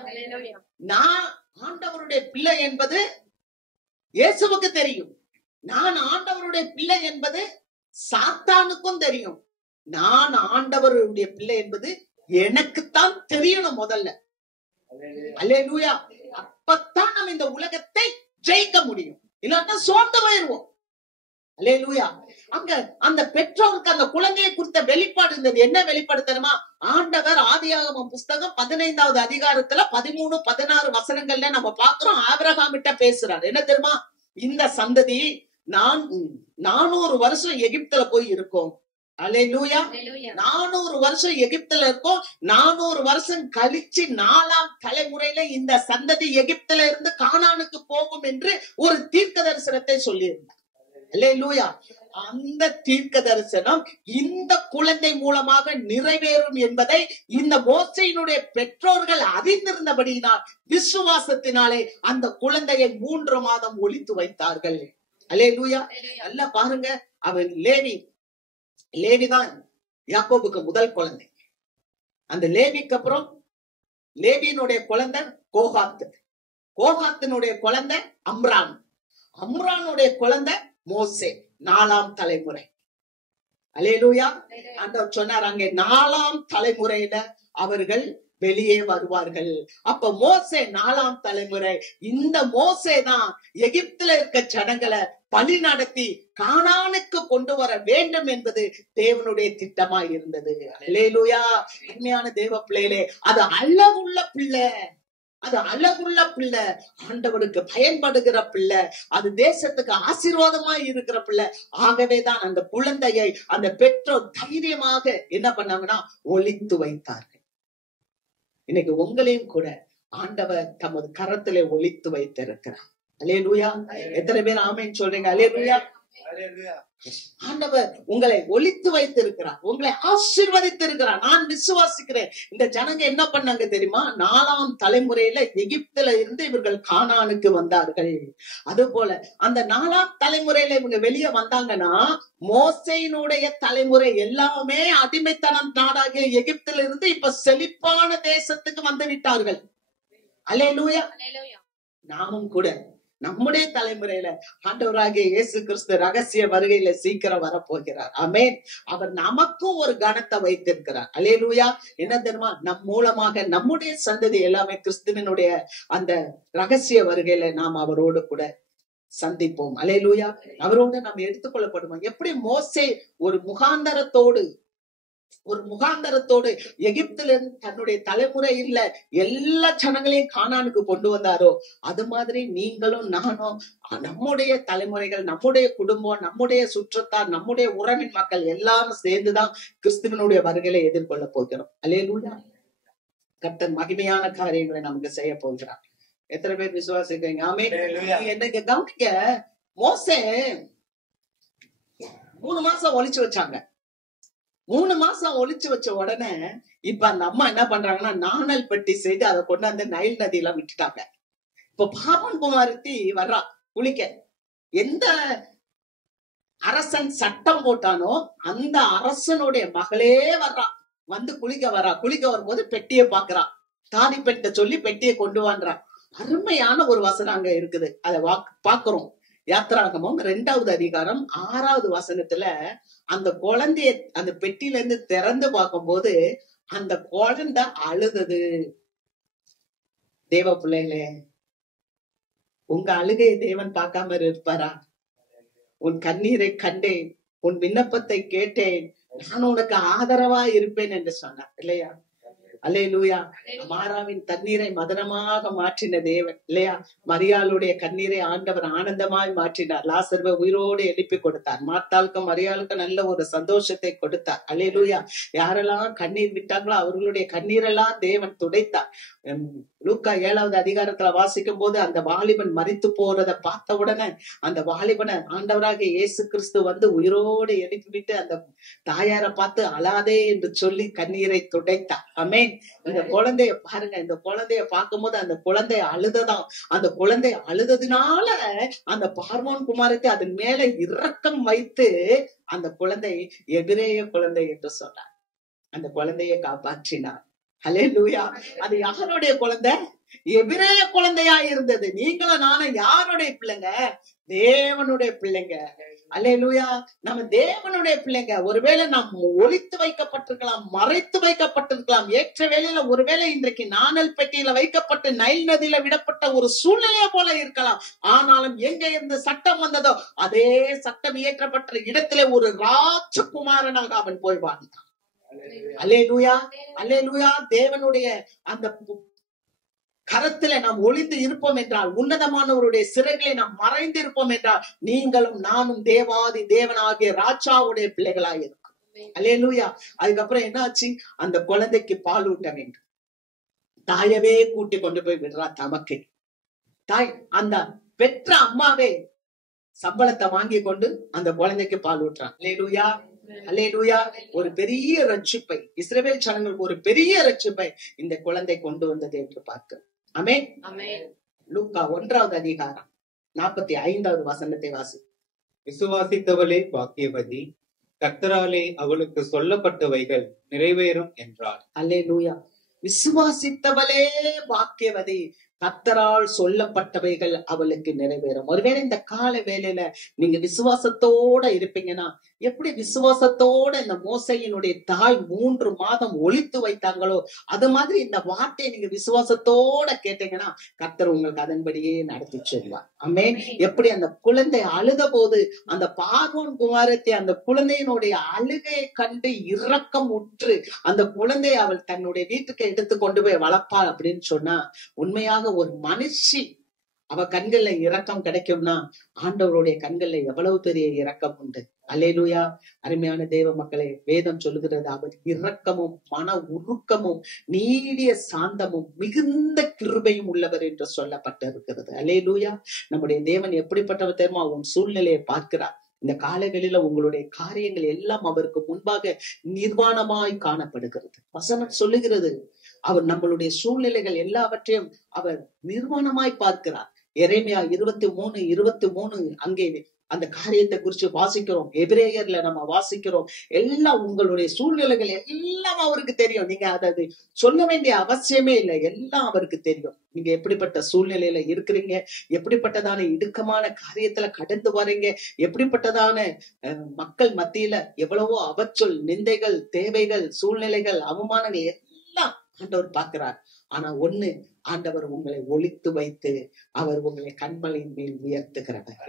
நான் ஆண்டவருடைய பிள்ளை என்பது இயேசுவுக்கு தெரியும், நான் ஆண்டவருடைய பிள்ளை என்பது சாத்தானுக்கும் தெரியும், நான் ஆண்டவருடைய பிள்ளை என்பது எனக்குத்தான் தெரியணும் முதல்ல. அல்லேலூயா. அப்பத்தான் நம்ம இந்த உலகத்தை ஜெயிக்க முடியும், இல்லாட்டா சோர்ந்து போயிருவோம். அல்லேலூயா. அங்க அந்த பெற்றோருக்கு அந்த குழந்தையை குறித்த வெளிப்பாடு இருந்தது. என்ன வெளிப்பாடு தெரியுமா? ஆண்டவர் ஆதியாகமம் புஸ்தகம் 15வது அதிகாரத்துல 13, 16 வசனங்கள்ல நம்ம பாக்குறோம். ஆபிரகாம் கிட்ட பேசுறாரு. என்ன தெரியுமா? இந்த சந்ததி 400 வருஷம் எகிப்துல போய் இருக்கும். அல்லேலூயா. 400 வருஷம் எகிப்துல இருக்கும். 400 வருஷம் கழிச்சு 4ஆம் தலைமுறையில இந்த சந்ததி எகிப்துல இருந்து கானானுக்கு போகும் என்று ஒரு தீர்க்க தரிசனத்தை சொல்லியிருந்தார். அல்லேலூயா. அந்த தீர்க்க தரிசனம் இந்த குழந்தை மூலமாக நிறைவேறும் என்பதை இந்த மோசேயினுடைய பெற்றோர்கள் அறிந்திருந்தபடியினால் விசுவாசத்தினாலே அந்த குழந்தையை 3 மாதம் ஒளித்து வைத்தார்கள். அல்லேலூயா. நல்லா பாருங்க, அவன் லேவிதான் யாக்கோபுக்கு முதல் குழந்தை. அந்த லேவிக்கு அப்புறம் லேவியினுடைய குழந்தை கோகாத்தினுடைய குழந்தை அம்ரானுடைய குழந்தை மோசே, 4ஆம் தலைமுறை. அல்லேலூயா. ஆண்டவர் சொன்னார், அங்கே 4ஆம் தலைமுறையில அவர்கள் வெளியே வருவார்கள். அப்ப மோசே 4ஆம் தலைமுறை. இந்த மோசே தான் எகிப்துல இருக்க ஜனங்களை பலி நடத்தி கானானுக்கு கொண்டு வர வேண்டும் என்பது தேவனுடைய திட்டமாய் இருந்தது. அல்லேலூயா. உண்மையான தேவ பிள்ளைகளே, அது அழகுள்ள பிள்ளை, அது அழகுள்ள பிள்ளை, ஆண்டவருக்கு பயன்படுகிற பிள்ளை, அது தேசத்துக்கு ஆசீர்வாதமாய் இருக்கிற பிள்ளை. ஆகவேதான் அந்த குழந்தையை அந்த பெற்றோர் தைரியமாக என்ன பண்ணாங்கன்னா ஒளித்து வைத்தார்கள். இன்னைக்கு உங்களையும் கூட ஆண்டவர் தமது கரத்திலே ஒளித்து வைத்திருக்கிறார். அல்லேலூயா. எத்தனை பேர் ஆமென் சொல்றீங்க? அல்லேலூயா. ஆண்டவர் உங்களை ஒளித்து வைத்திருக்கிறார், உங்களை ஆசீர்வதித்திருக்கிறார். நான் விசுவாசிக்கிறேன். இந்த ஜனங்க என்ன பண்ணாங்க தெரியுமா? 4ஆம் தலைமுறையில எகிப்துல இருந்து இவர்கள் கானானுக்கு வந்தார்கள். அது போல அந்த 4ஆம் தலைமுறையில இவங்க வெளியே வந்தாங்கன்னா, மோசேயினுடைய தலைமுறை எல்லாமே அடிமைத்தனம் நாடாகிய எகிப்துல இருந்து இப்ப செழிப்பான தேசத்துக்கு வந்து விட்டார்கள். அல்லேலூயா. நாமும் கூட நம்முடைய தலைமுறையில ஆண்டவராகிய இயேசு கிறிஸ்து ரகசிய வருகையில சீக்கிரம் வரப்போகிறார். ஆமென். அவர் நமக்கும் ஒரு கனத்தை வைத்திருக்கிறார். அல்லேலூயா. என்ன தெரியுமா? நம் மூலமாக நம்முடைய சந்ததி எல்லாமே கிறிஸ்துவினுடைய அந்த ரகசிய வருகையில நாம் அவரோடு கூட சந்திப்போம். அல்லேலூயா. அவரோடு நாம் எடுத்துக்கொள்ளப்படுவோம். எப்படி மோசே ஒரு முகாந்தரத்தோடு எகிப்துல இருந்து தன்னுடைய தலைமுறையில எல்லா ஜனங்களையும் கானானுக்கு கொண்டு வந்தாரோ, அது மாதிரி நீங்களும் நானும் நம்முடைய தலைமுறைகள், நம்முடைய குடும்பம், நம்முடைய சுற்றத்தார், நம்முடைய உறவின் மக்கள் எல்லாரும் சேர்ந்துதான் கிறிஸ்துவனுடைய வருகையை எதிர்கொள்ள போகிறோம். அல்லேலூயா. கர்த்தர் மகிமையான காரியங்களை நமக்கு செய்ய போகிறார். எத்தனை பேர் விசுவாசிக்கிறீங்க? ஆமென். என்னைக்கு கவனிக்க, மோசே 3 மாசம் ஒளிச்சு வச்சாங்க. 3 மாசம் ஒளிச்சு வச்ச உடனே இப்ப அந்த அம்மா என்ன பண்றாங்கன்னா, நாணல் பெட்டி செய்து அதை கொண்டு வந்து நைல் நதியில விட்டுட்டாங்க. இப்ப பார்வோன் குமாரத்தி வர்றா குளிக்க. எந்த அரசன் சட்டம் போட்டானோ அந்த அரசனுடைய மகளே வர்றா, வந்து குளிக்க வரும்போது பெட்டியை பாக்குறா. தாதி பெட்ட சொல்லி பெட்டியை கொண்டு வான்றா. அருமையான ஒரு வசனம் அங்க இருக்குது. அதை பாக்குறோம். யாத்திராகமம் 2வது அதிகாரம் 6வது வசனத்துல அந்த குழந்தைய அந்த பெட்டியில இருந்து திறந்து பார்க்கும்போது அந்த குழந்தை அழுதது. தேவ பிள்ளைகளே, உங்க அழுகையை தேவன் பார்க்காம இருப்பாரா? உன் கண்ணீரை கண்டேன், உன் விண்ணப்பத்தை கேட்டேன், நான் உனக்கு ஆதரவா இருப்பேன் என்று சொன்னார் இல்லையா? அல்லேலூயா. மாராவின் தண்ணீரை மதனமாக மாற்றின தேவன் இல்லையா? மரியாளுடைய கண்ணீரை ஆண்டவர் ஆனந்தமாய் மாற்றினார். லாசர்வை உயிரோடு எழுப்பி கொடுத்தார். மார்த்தாளுக்கும் மரியாளுக்கும் நல்ல ஒரு சந்தோஷத்தை கொடுத்தார். அல்லேலூயா. யாரெல்லாம் கண்ணீர் விட்டாங்களோ அவர்களுடைய கண்ணீரெல்லாம் தேவன் துடைத்தார். லூக்கா 7வது அதிகாரத்துல வாசிக்கும் போது அந்த வாலிபன் மரித்து போறதை பார்த்த உடனே அந்த வாலிபனை ஆண்டவராக இயேசு கிறிஸ்து வந்து உயிரோடு எழுப்பிவிட்டு அந்த தாயாரை பார்த்து அழாதே என்று சொல்லி கண்ணீரை துடைத்தார். ஆமென். இந்த குழந்தைய பாருங்க, இந்த குழந்தைய பார்க்கும்போது அந்த குழந்தை அழுததான். அந்த குழந்தை அழுததுனால அந்த பார்வோன் குமாரத்தை அதன் மேல இரக்கம் வைத்து அந்த குழந்தை எபிரேய குழந்தை என்று சொன்னார். அந்த குழந்தையை காப்பாற்றினார். அல்லேலூயா. அது யாருடைய குழந்தை? எபிரேய குழந்தையா இருந்தது. நீங்களும் நானும் யாருடைய பிள்ளைங்க? தேவனுடைய பிள்ளைங்க. அல்லேலூயா. நம்ம தேவனுடைய பிள்ளைங்க. ஒருவேளை நாம் ஒளித்து வைக்கப்பட்டிருக்கலாம், மறைத்து வைக்கப்பட்டிருக்கலாம். ஏற்ற வேளையில ஒருவேளை இன்றைக்கு நாணல் பெட்டியில வைக்கப்பட்டு நைல் நதியில விடப்பட்ட ஒரு சூழ்நிலையை போல இருக்கலாம். ஆனாலும் எங்க இருந்து சட்டம் வந்ததோ அதே சட்டம் இயற்றப்பட்ட இடத்துல ஒரு ராஜகுமாரனாக அவன் போய் வாழ்ந்தான். அல்லேலூயா. அல்லேலூயா. தேவனுடைய அந்த கரத்துல நாம் ஒளிந்து இருப்போம் என்றால், உன்னதமானவருடைய சிறைகளை நாம் மறைந்து இருப்போம் என்றால், நீங்களும் நானும் தேவாதி தேவனாகிய ராஜாவுடைய பிள்ளைகளாக இருக்கும். அல்லேலூயா. அதுக்கப்புறம் என்ன ஆச்சு? அந்த குழந்தைக்கு பால் ஊட்ட வேண்டும். தாயவே கூட்டி கொண்டு போய் விடுறா தமக்கு. தாய் அந்த பெற்ற அம்மாவே சம்பளத்தை வாங்கி கொண்டு அந்த குழந்தைக்கு பால் ஊட்டுறான். அல்லேலூயா. அல்லேலூயா. ஒரு பெரிய ரட்சிப்பை இஸ்ரவேல் ஜனங்களுக்கு ஒரு பெரிய ரட்சிப்பை இந்த குழந்தை கொண்டு வந்தது என்று பார்க்கிறோம். ஆமென். லூக்கா 1வது அதிகாரம் 45வது வசனத்தை வாசி. விசுவாசித்தவளே பாக்கியவதி, கர்த்தராலே அவளுக்கு சொல்லப்பட்டவைகள் நிறைவேறும் என்றார். அல்லேலூயா. விசுவாசித்தவளே பாக்கியவதி, கர்த்தரால் சொல்லப்பட்டவைகள் அவளுக்கு நிறைவேறும். ஒருவேளை இந்த கால வேளையில நீங்க விசுவாசத்தோட இருப்பீங்கன்னா, எப்படி விசுவாசத்தோட இந்த மோசையினுடைய தாய் 3 மாதம் ஒளித்து வைத்தாங்களோ அது மாதிரி இந்த வார்த்தையை நீங்க விசுவாசத்தோட கேட்டீங்கன்னா கர்த்தர் உங்களுக்கு அதன்படியே நடத்தி செல்வார். ஆமென். எப்படி அந்த குழந்தை அழுத போது அந்த பார்வோன் குமாரத்தை அந்த குழந்தையினுடைய அழுகையை கண்டு இரக்கம் உற்று அந்த குழந்தையை அவள் தன்னுடைய வீட்டுக்கு எடுத்து கொண்டு போய் வளர்ப்பாள் அப்படின்னு சொன்னா, உண்மையாக ஒரு மனுஷி அவ கண்கள்ல இரக்கம் கிடைக்கும்னா ஆண்டவருடைய கண்கள்ல எவ்வளவு பெரிய இரக்கம் உண்டு. அல்லேலூயா. அருமையான தேவ மக்களே, வேதம் சொல்லுகிறது அவர் இரக்கமும் மன உருக்கமும் நீடிய சாந்தமும் மிகுந்த கிருபையும் உள்ளவர் என்று சொல்லப்பட்டிருக்கிறது. அல்லேலூயா. நம்முடைய தேவன் எப்படிப்பட்டவர் தெரியுமா? உன் சூழ்நிலையை பார்க்கிறார். இந்த காலங்களில உங்களுடைய காரியங்கள் எல்லாம் அவருக்கு முன்பாக நிர்வாணமாய் காணப்படுகிறது. வசனம் சொல்லுகிறது, அவர் நம்மளுடைய சூழ்நிலைகள் எல்லாவற்றையும் அவர் நிர்வாணமாய் பார்க்கிறார். எரேமியா 23:23 அங்கே அந்த காரியத்தை குறிச்சு வாசிக்கிறோம். எபிரேயர்ல நம்ம வாசிக்கிறோம். எல்லாம் உங்களுடைய சூழ்நிலைகள் எல்லாம் அவருக்கு தெரியும். நீங்க அதை சொல்ல வேண்டிய அவசியமே இல்லை. எல்லாம் அவருக்கு தெரியும். நீங்க எப்படிப்பட்ட சூழ்நிலையில இருக்கிறீங்க, எப்படிப்பட்டதான இடுக்கமான காரியத்துல கடந்து வரீங்க, எப்படிப்பட்டதான மக்கள் மத்தியில எவ்வளவோ அவச்சொல், நிந்தைகள், தேவைகள், சூழ்நிலைகள், அவமானங்கள் எல்லாம் ஆண்டவர் பார்க்கிறார். ஆனா ஒண்ணு, ஆண்டவர் உங்களை ஒளித்து வைத்து அவர் உங்களை கண்மலையின் மேல் உயர்த்துகிறவர்.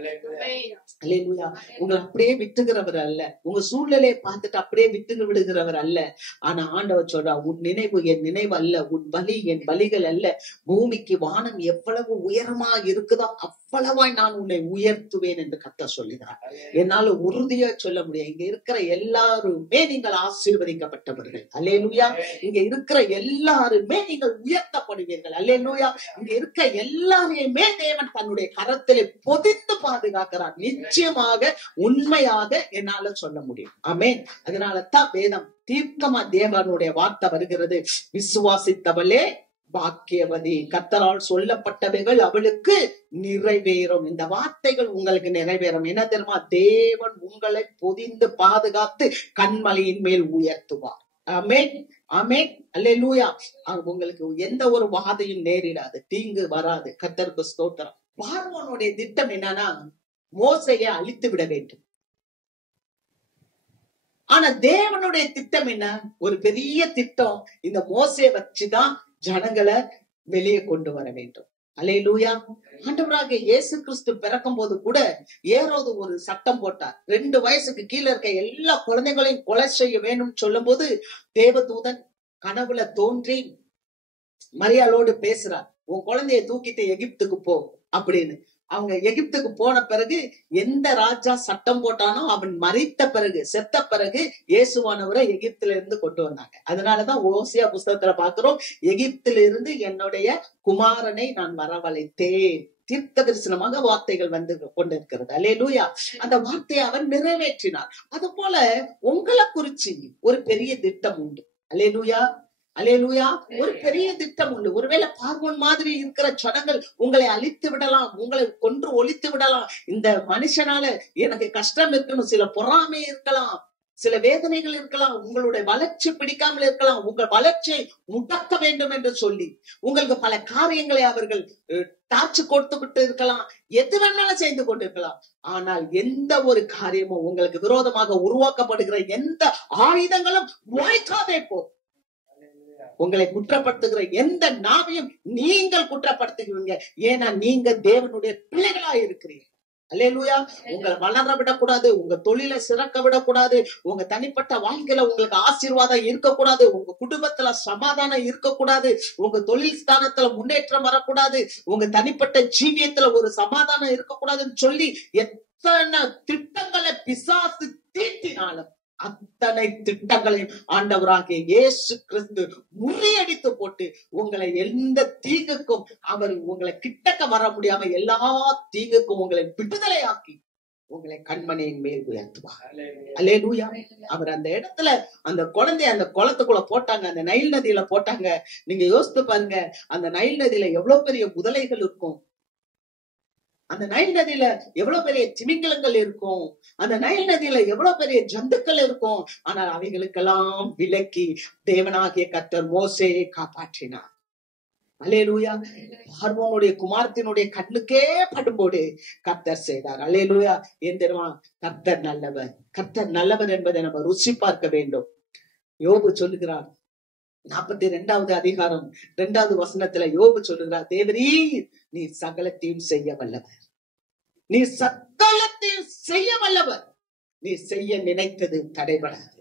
அல்லேலூயா. உங்களை அப்படியே விட்டுகிறவர் அல்ல. உங்க சூழ்நிலையை பார்த்துட்டு அப்படியே விட்டு விடுகிறவர் அல்ல. ஆனா ஆண்டவர் சொல்றா, உன் நினைவு என் நினைவு அல்ல, உன் பலி என் பலிகள் அல்ல. பூமிக்கு வானம் எவ்வளவு உயரமா இருக்குதோ அவ்வளவாய் நான் உன்னை உயர்த்துவேன் என்று கர்த்தர் சொல்லுகிறார். என்னால உறுதியா சொல்ல முடியும், இங்க இருக்கிற எல்லாருமே நீங்கள் ஆசீர்வதிக்கப்பட்டவர்கள். அல்லேலூயா. இங்க இருக்கிற எல்லாருமே நீங்கள் உயர்த்தப்படுவீர்கள். அல்லேலூயா. இங்க இருக்க எல்லாரையுமே தேவன் தன்னுடைய கரத்திலே பொதிந்து பாதுகாக்கிறார். நிச்சயமாக உண்மையாக என்னால சொல்ல முடியும். ஆமென். அதனாலதான் வேதம் தீர்க்கமா தேவனுடைய வார்த்தை வருகிறது, விசுவாசித்தவளே பாக்கியவதி, கர்த்தரால் சொல்லப்பட்டவைகள் அவளுக்கு நிறைவேறும். இந்த வார்த்தைகள் உங்களுக்கு நிறைவேறும். என்ன தெரியுமா? தேவன் உங்களை பொதிந்து பாதுகாத்து கண்மலையின் மேல் உயர்த்துவார். ஆமென், ஆமென், அல்லேலூயா. உங்களுக்கு எந்த ஒரு வாதையும் நேரிடாது, தீங்கு வராது. கர்த்தருக்கு ஸ்தோத்திரம். பார்வோனுடைய திட்டம் என்னன்னா, மோசையை அழித்து விட வேண்டும். ஆனா தேவனுடைய திட்டம் என்ன? ஒரு பெரிய திட்டம். இந்த மோசையை வச்சுதான் ஜனங்களை வெளியே கொண்டு வர வேண்டும். அல்லேலூயா. ஆண்டவராகிய இயேசு கிறிஸ்து பிறக்கும் போது கூட ஏரோது ஒரு சட்டம் போட்டார். 2 வயசுக்கு கீழே இருக்க எல்லா குழந்தைகளையும் கொலை செய்ய வேண்டும் சொல்லும் போது தேவதூதன் கனவுல தோன்றி மரியாளோடு பேசுறார், உன் குழந்தைய தூக்கிட்டு எகிப்துக்கு போ அப்படின்னு. அவங்க எகிப்துக்கு போன பிறகு எந்த ராஜா சட்டம் போட்டானோ அவன் மரித்த பிறகு, செத்த பிறகு இயேசுவானவரை எகிப்துல இருந்து கொண்டு வந்தாங்க. அதனாலதான் ஓசியா புஸ்தகத்துல பாக்குறோம், எகிப்தில இருந்து என்னுடைய குமாரனை நான் வரவழைத்தேன். தீர்க்க தரிசனமாக வார்த்தைகள் வந்து கொண்டிருக்கிறது. அல்லேலூயா. அந்த வார்த்தையை அவர் நிறைவேற்றினார். அது போல உங்களை குறிச்சு ஒரு பெரிய திட்டம் உண்டு. அல்லேலூயா, அல்லேலூயா. ஒரு பெரிய திட்டம் உண்டு. ஒருவேளை பார்வோன் மாதிரி இருக்கிற ஜனங்கள் உங்களை அழித்து விடலாம், உங்களை கொன்று ஒழித்து விடலாம். இந்த மனுஷனால எனக்கு கஷ்டம் இருக்கணும், சில பொறாமை இருக்கலாம், சில வேதனைகள் இருக்கலாம், உங்களுடைய வளர்ச்சி பிடிக்காமல் இருக்கலாம், உங்கள் வளர்ச்சியை முடக்க வேண்டும் என்று சொல்லி உங்களுக்கு பல காரியங்களை அவர்கள் டார்ச்சு கொடுத்து விட்டு இருக்கலாம், எது வேணாலும் செய்து கொண்டிருக்கலாம். ஆனால் எந்த ஒரு காரியமும் உங்களுக்கு விரோதமாக உருவாக்கப்படுகிற எந்த ஆயுதங்களும் வாய்க்காதே போதும். உங்களை குற்றப்படுத்துகிற எந்த நாவையும் நீங்கள் குற்றப்படுத்துகிறீங்க. ஏன்னா நீங்க தேவனுடைய பிள்ளைகளா இருக்கிறீங்க. அல்லேலூயா. உங்களை வளர விடக்கூடாது, உங்க தொழிலை சிறக்க விடக்கூடாது, உங்க தனிப்பட்ட வாழ்க்கையில உங்களுக்கு ஆசீர்வாதம் இருக்கக்கூடாது, உங்க குடும்பத்துல சமாதானம் இருக்கக்கூடாது, உங்க தொழில் ஸ்தானத்துல முன்னேற்றம் வரக்கூடாது, உங்க தனிப்பட்ட ஜீவியத்துல ஒரு சமாதானம் இருக்கக்கூடாதுன்னு சொல்லி எத்தனை திட்டங்களை பிசாசு தீட்டினாலும் அத்தனை திட்டங்களையும் ஆண்டவராகிய இயேசு கிறிஸ்து முறியடித்து போட்டு உங்களை எந்த தீங்குக்கும் அவர் உங்களை கிட்டக்க வர முடியாம எல்லா தீங்குக்கும் உங்களை விடுதலையாக்கி உங்களை கண்மணியின் மேல் உயர்த்துவார். அல்லேலூயா. அவர் அந்த இடத்துல அந்த குழந்தைய அந்த குளத்துக்குள்ள போட்டாங்க, அந்த நைல் நதியில போட்டாங்க. நீங்க யோசித்து பாருங்க, அந்த நைல் நதியில எவ்வளவு பெரிய முதலைகள் இருக்கும், அந்த நைல் நதியில எவ்வளவு பெரிய திமிங்கலங்கள் இருக்கும், அந்த நைல் நதியில எவ்வளவு பெரிய ஜந்துக்கள் இருக்கும். ஆனால் அவைகளுக்கெல்லாம் விலக்கி தேவனாகிய கர்த்தர் மோசேயை காப்பாற்றினார். அல்லேலூயா. பார்வோனுடைய குமாரத்தினுடைய கண்ணுக்கே படும்போது கர்த்தர் செய்தார். அல்லேலூயா. ஏன் தெரியுமா? கர்த்தர் நல்லவர். கர்த்தர் நல்லவர் என்பதை நம்ம ருசி பார்க்க வேண்டும். யோபு சொல்லுகிறார், 42வது அதிகாரம் 2வது வசனத்துல யோபு சொல்லுகிறார், தேவரீர் நீ சகலத்தையும் செய்ய வல்லவர், நீ சகலத்தையும் செய்ய வல்லவர், நீ செய்ய நினைத்தது தடைபடாது.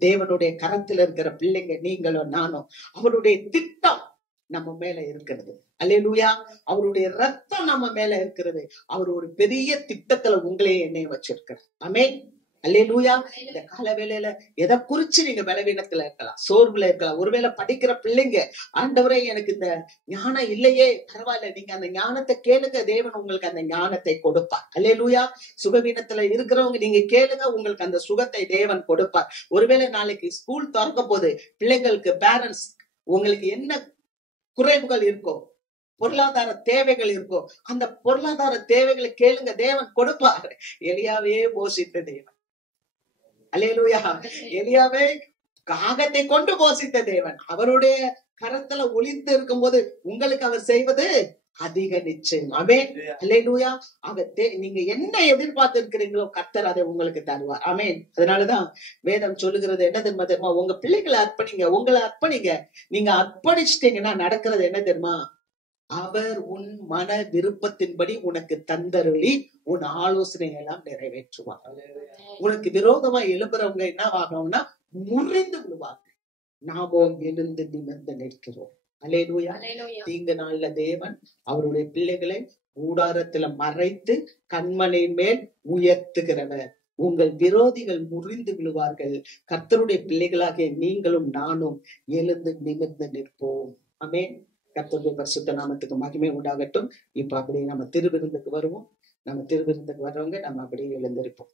தேவனுடைய கரத்தில் இருக்கிற பிள்ளைங்க நீங்களும் நானும், அவருடைய திட்டம் நம்ம மேல இருக்கிறது. அல்லேலூயா. அவருடைய ரத்தம் நம்ம மேல இருக்கிறது. அவர் ஒரு பெரிய திட்டத்துல உங்களையே என்னைய வச்சிருக்கிறார். ஆமென். அல்லேலூயா. இந்த கால வேளையில எதை குறிச்சு நீங்க பலவீனத்துல இருக்கலாம், சோர்வுல இருக்கலாம். ஒருவேளை படிக்கிற பிள்ளைங்க, ஆண்டவரே எனக்கு இந்த ஞானம் இல்லையே, பரவாயில்ல, நீங்க அந்த ஞானத்தை கேளுங்க, தேவன் உங்களுக்கு அந்த ஞானத்தை கொடுப்பார். அல்லேலூயா. சுகவீனத்துல இருக்கிறவங்க நீங்க கேளுங்க, உங்களுக்கு அந்த சுகத்தை தேவன் கொடுப்பார். ஒருவேளை நாளைக்கு ஸ்கூல் திறக்க போது பிள்ளைங்களுக்கு பேரண்ட்ஸ் உங்களுக்கு என்ன குறைவுகள் இருக்கோ, பொருளாதார தேவைகள் இருக்கும், அந்த பொருளாதார தேவைகளை கேளுங்க, தேவன் கொடுப்பார். எலியாவே போஷித்த தேவன். அல்லேலூயா. எலியாவே காகத்தை கொண்டு போஷித்த தேவன். அவருடைய கரத்துல ஒளிந்து இருக்கும் போது உங்களுக்கு அவர் செய்வது அதிக நிச்சயம். ஆமென். அல்லேலூயா. நீங்க என்ன எதிர்பார்த்து இருக்கிறீங்களோ கர்த்தர் அதை உங்களுக்கு தருவார். ஆமென். அதனாலதான் வேதம் சொல்லுகிறது என்ன தெரியுமா? உங்க பிள்ளைகளை அர்ப்பணிங்க, உங்களை அர்ப்பணிங்க. நீங்க அர்ப்பணிச்சிட்டீங்கன்னா நடக்கிறது என்ன தெரியுமா? அவர் உன் மன விருப்பத்தின்படி உனக்கு தந்தருளி உன் ஆலோசனை எல்லாம் நிறைவேற்றுவார். உனக்கு விரோதமா எழுப்புறவங்க என்ன ஆகணும்னா முறிந்து விடுவாங்க. நாமோ எழுந்து நிமிர்ந்து நிற்கிறோம். அல்லேலூயா. தீங்கு நாள்ல தேவன் அவருடைய பிள்ளைகளை கூடாரத்துல மறைத்து கண்மனை மேல் உயர்த்துகிறவர். உங்கள் விரோதிகள் முறிந்து விழுவார்கள். கர்த்தருடைய பிள்ளைகளாகிய நீங்களும் நானும் எழுந்து நிமிர்ந்து நிற்போம். ஆமென். கர்த்தருடைய பரிசுத்த நாமத்துக்கு மகிமை உண்டாகட்டும். இப்ப அப்படியே நம்ம திருவிருந்துக்கு வருவோம். நம்ம திருவிருந்துக்கு வர்றவங்க நம்ம அப்படியே எழுந்திருப்போம்.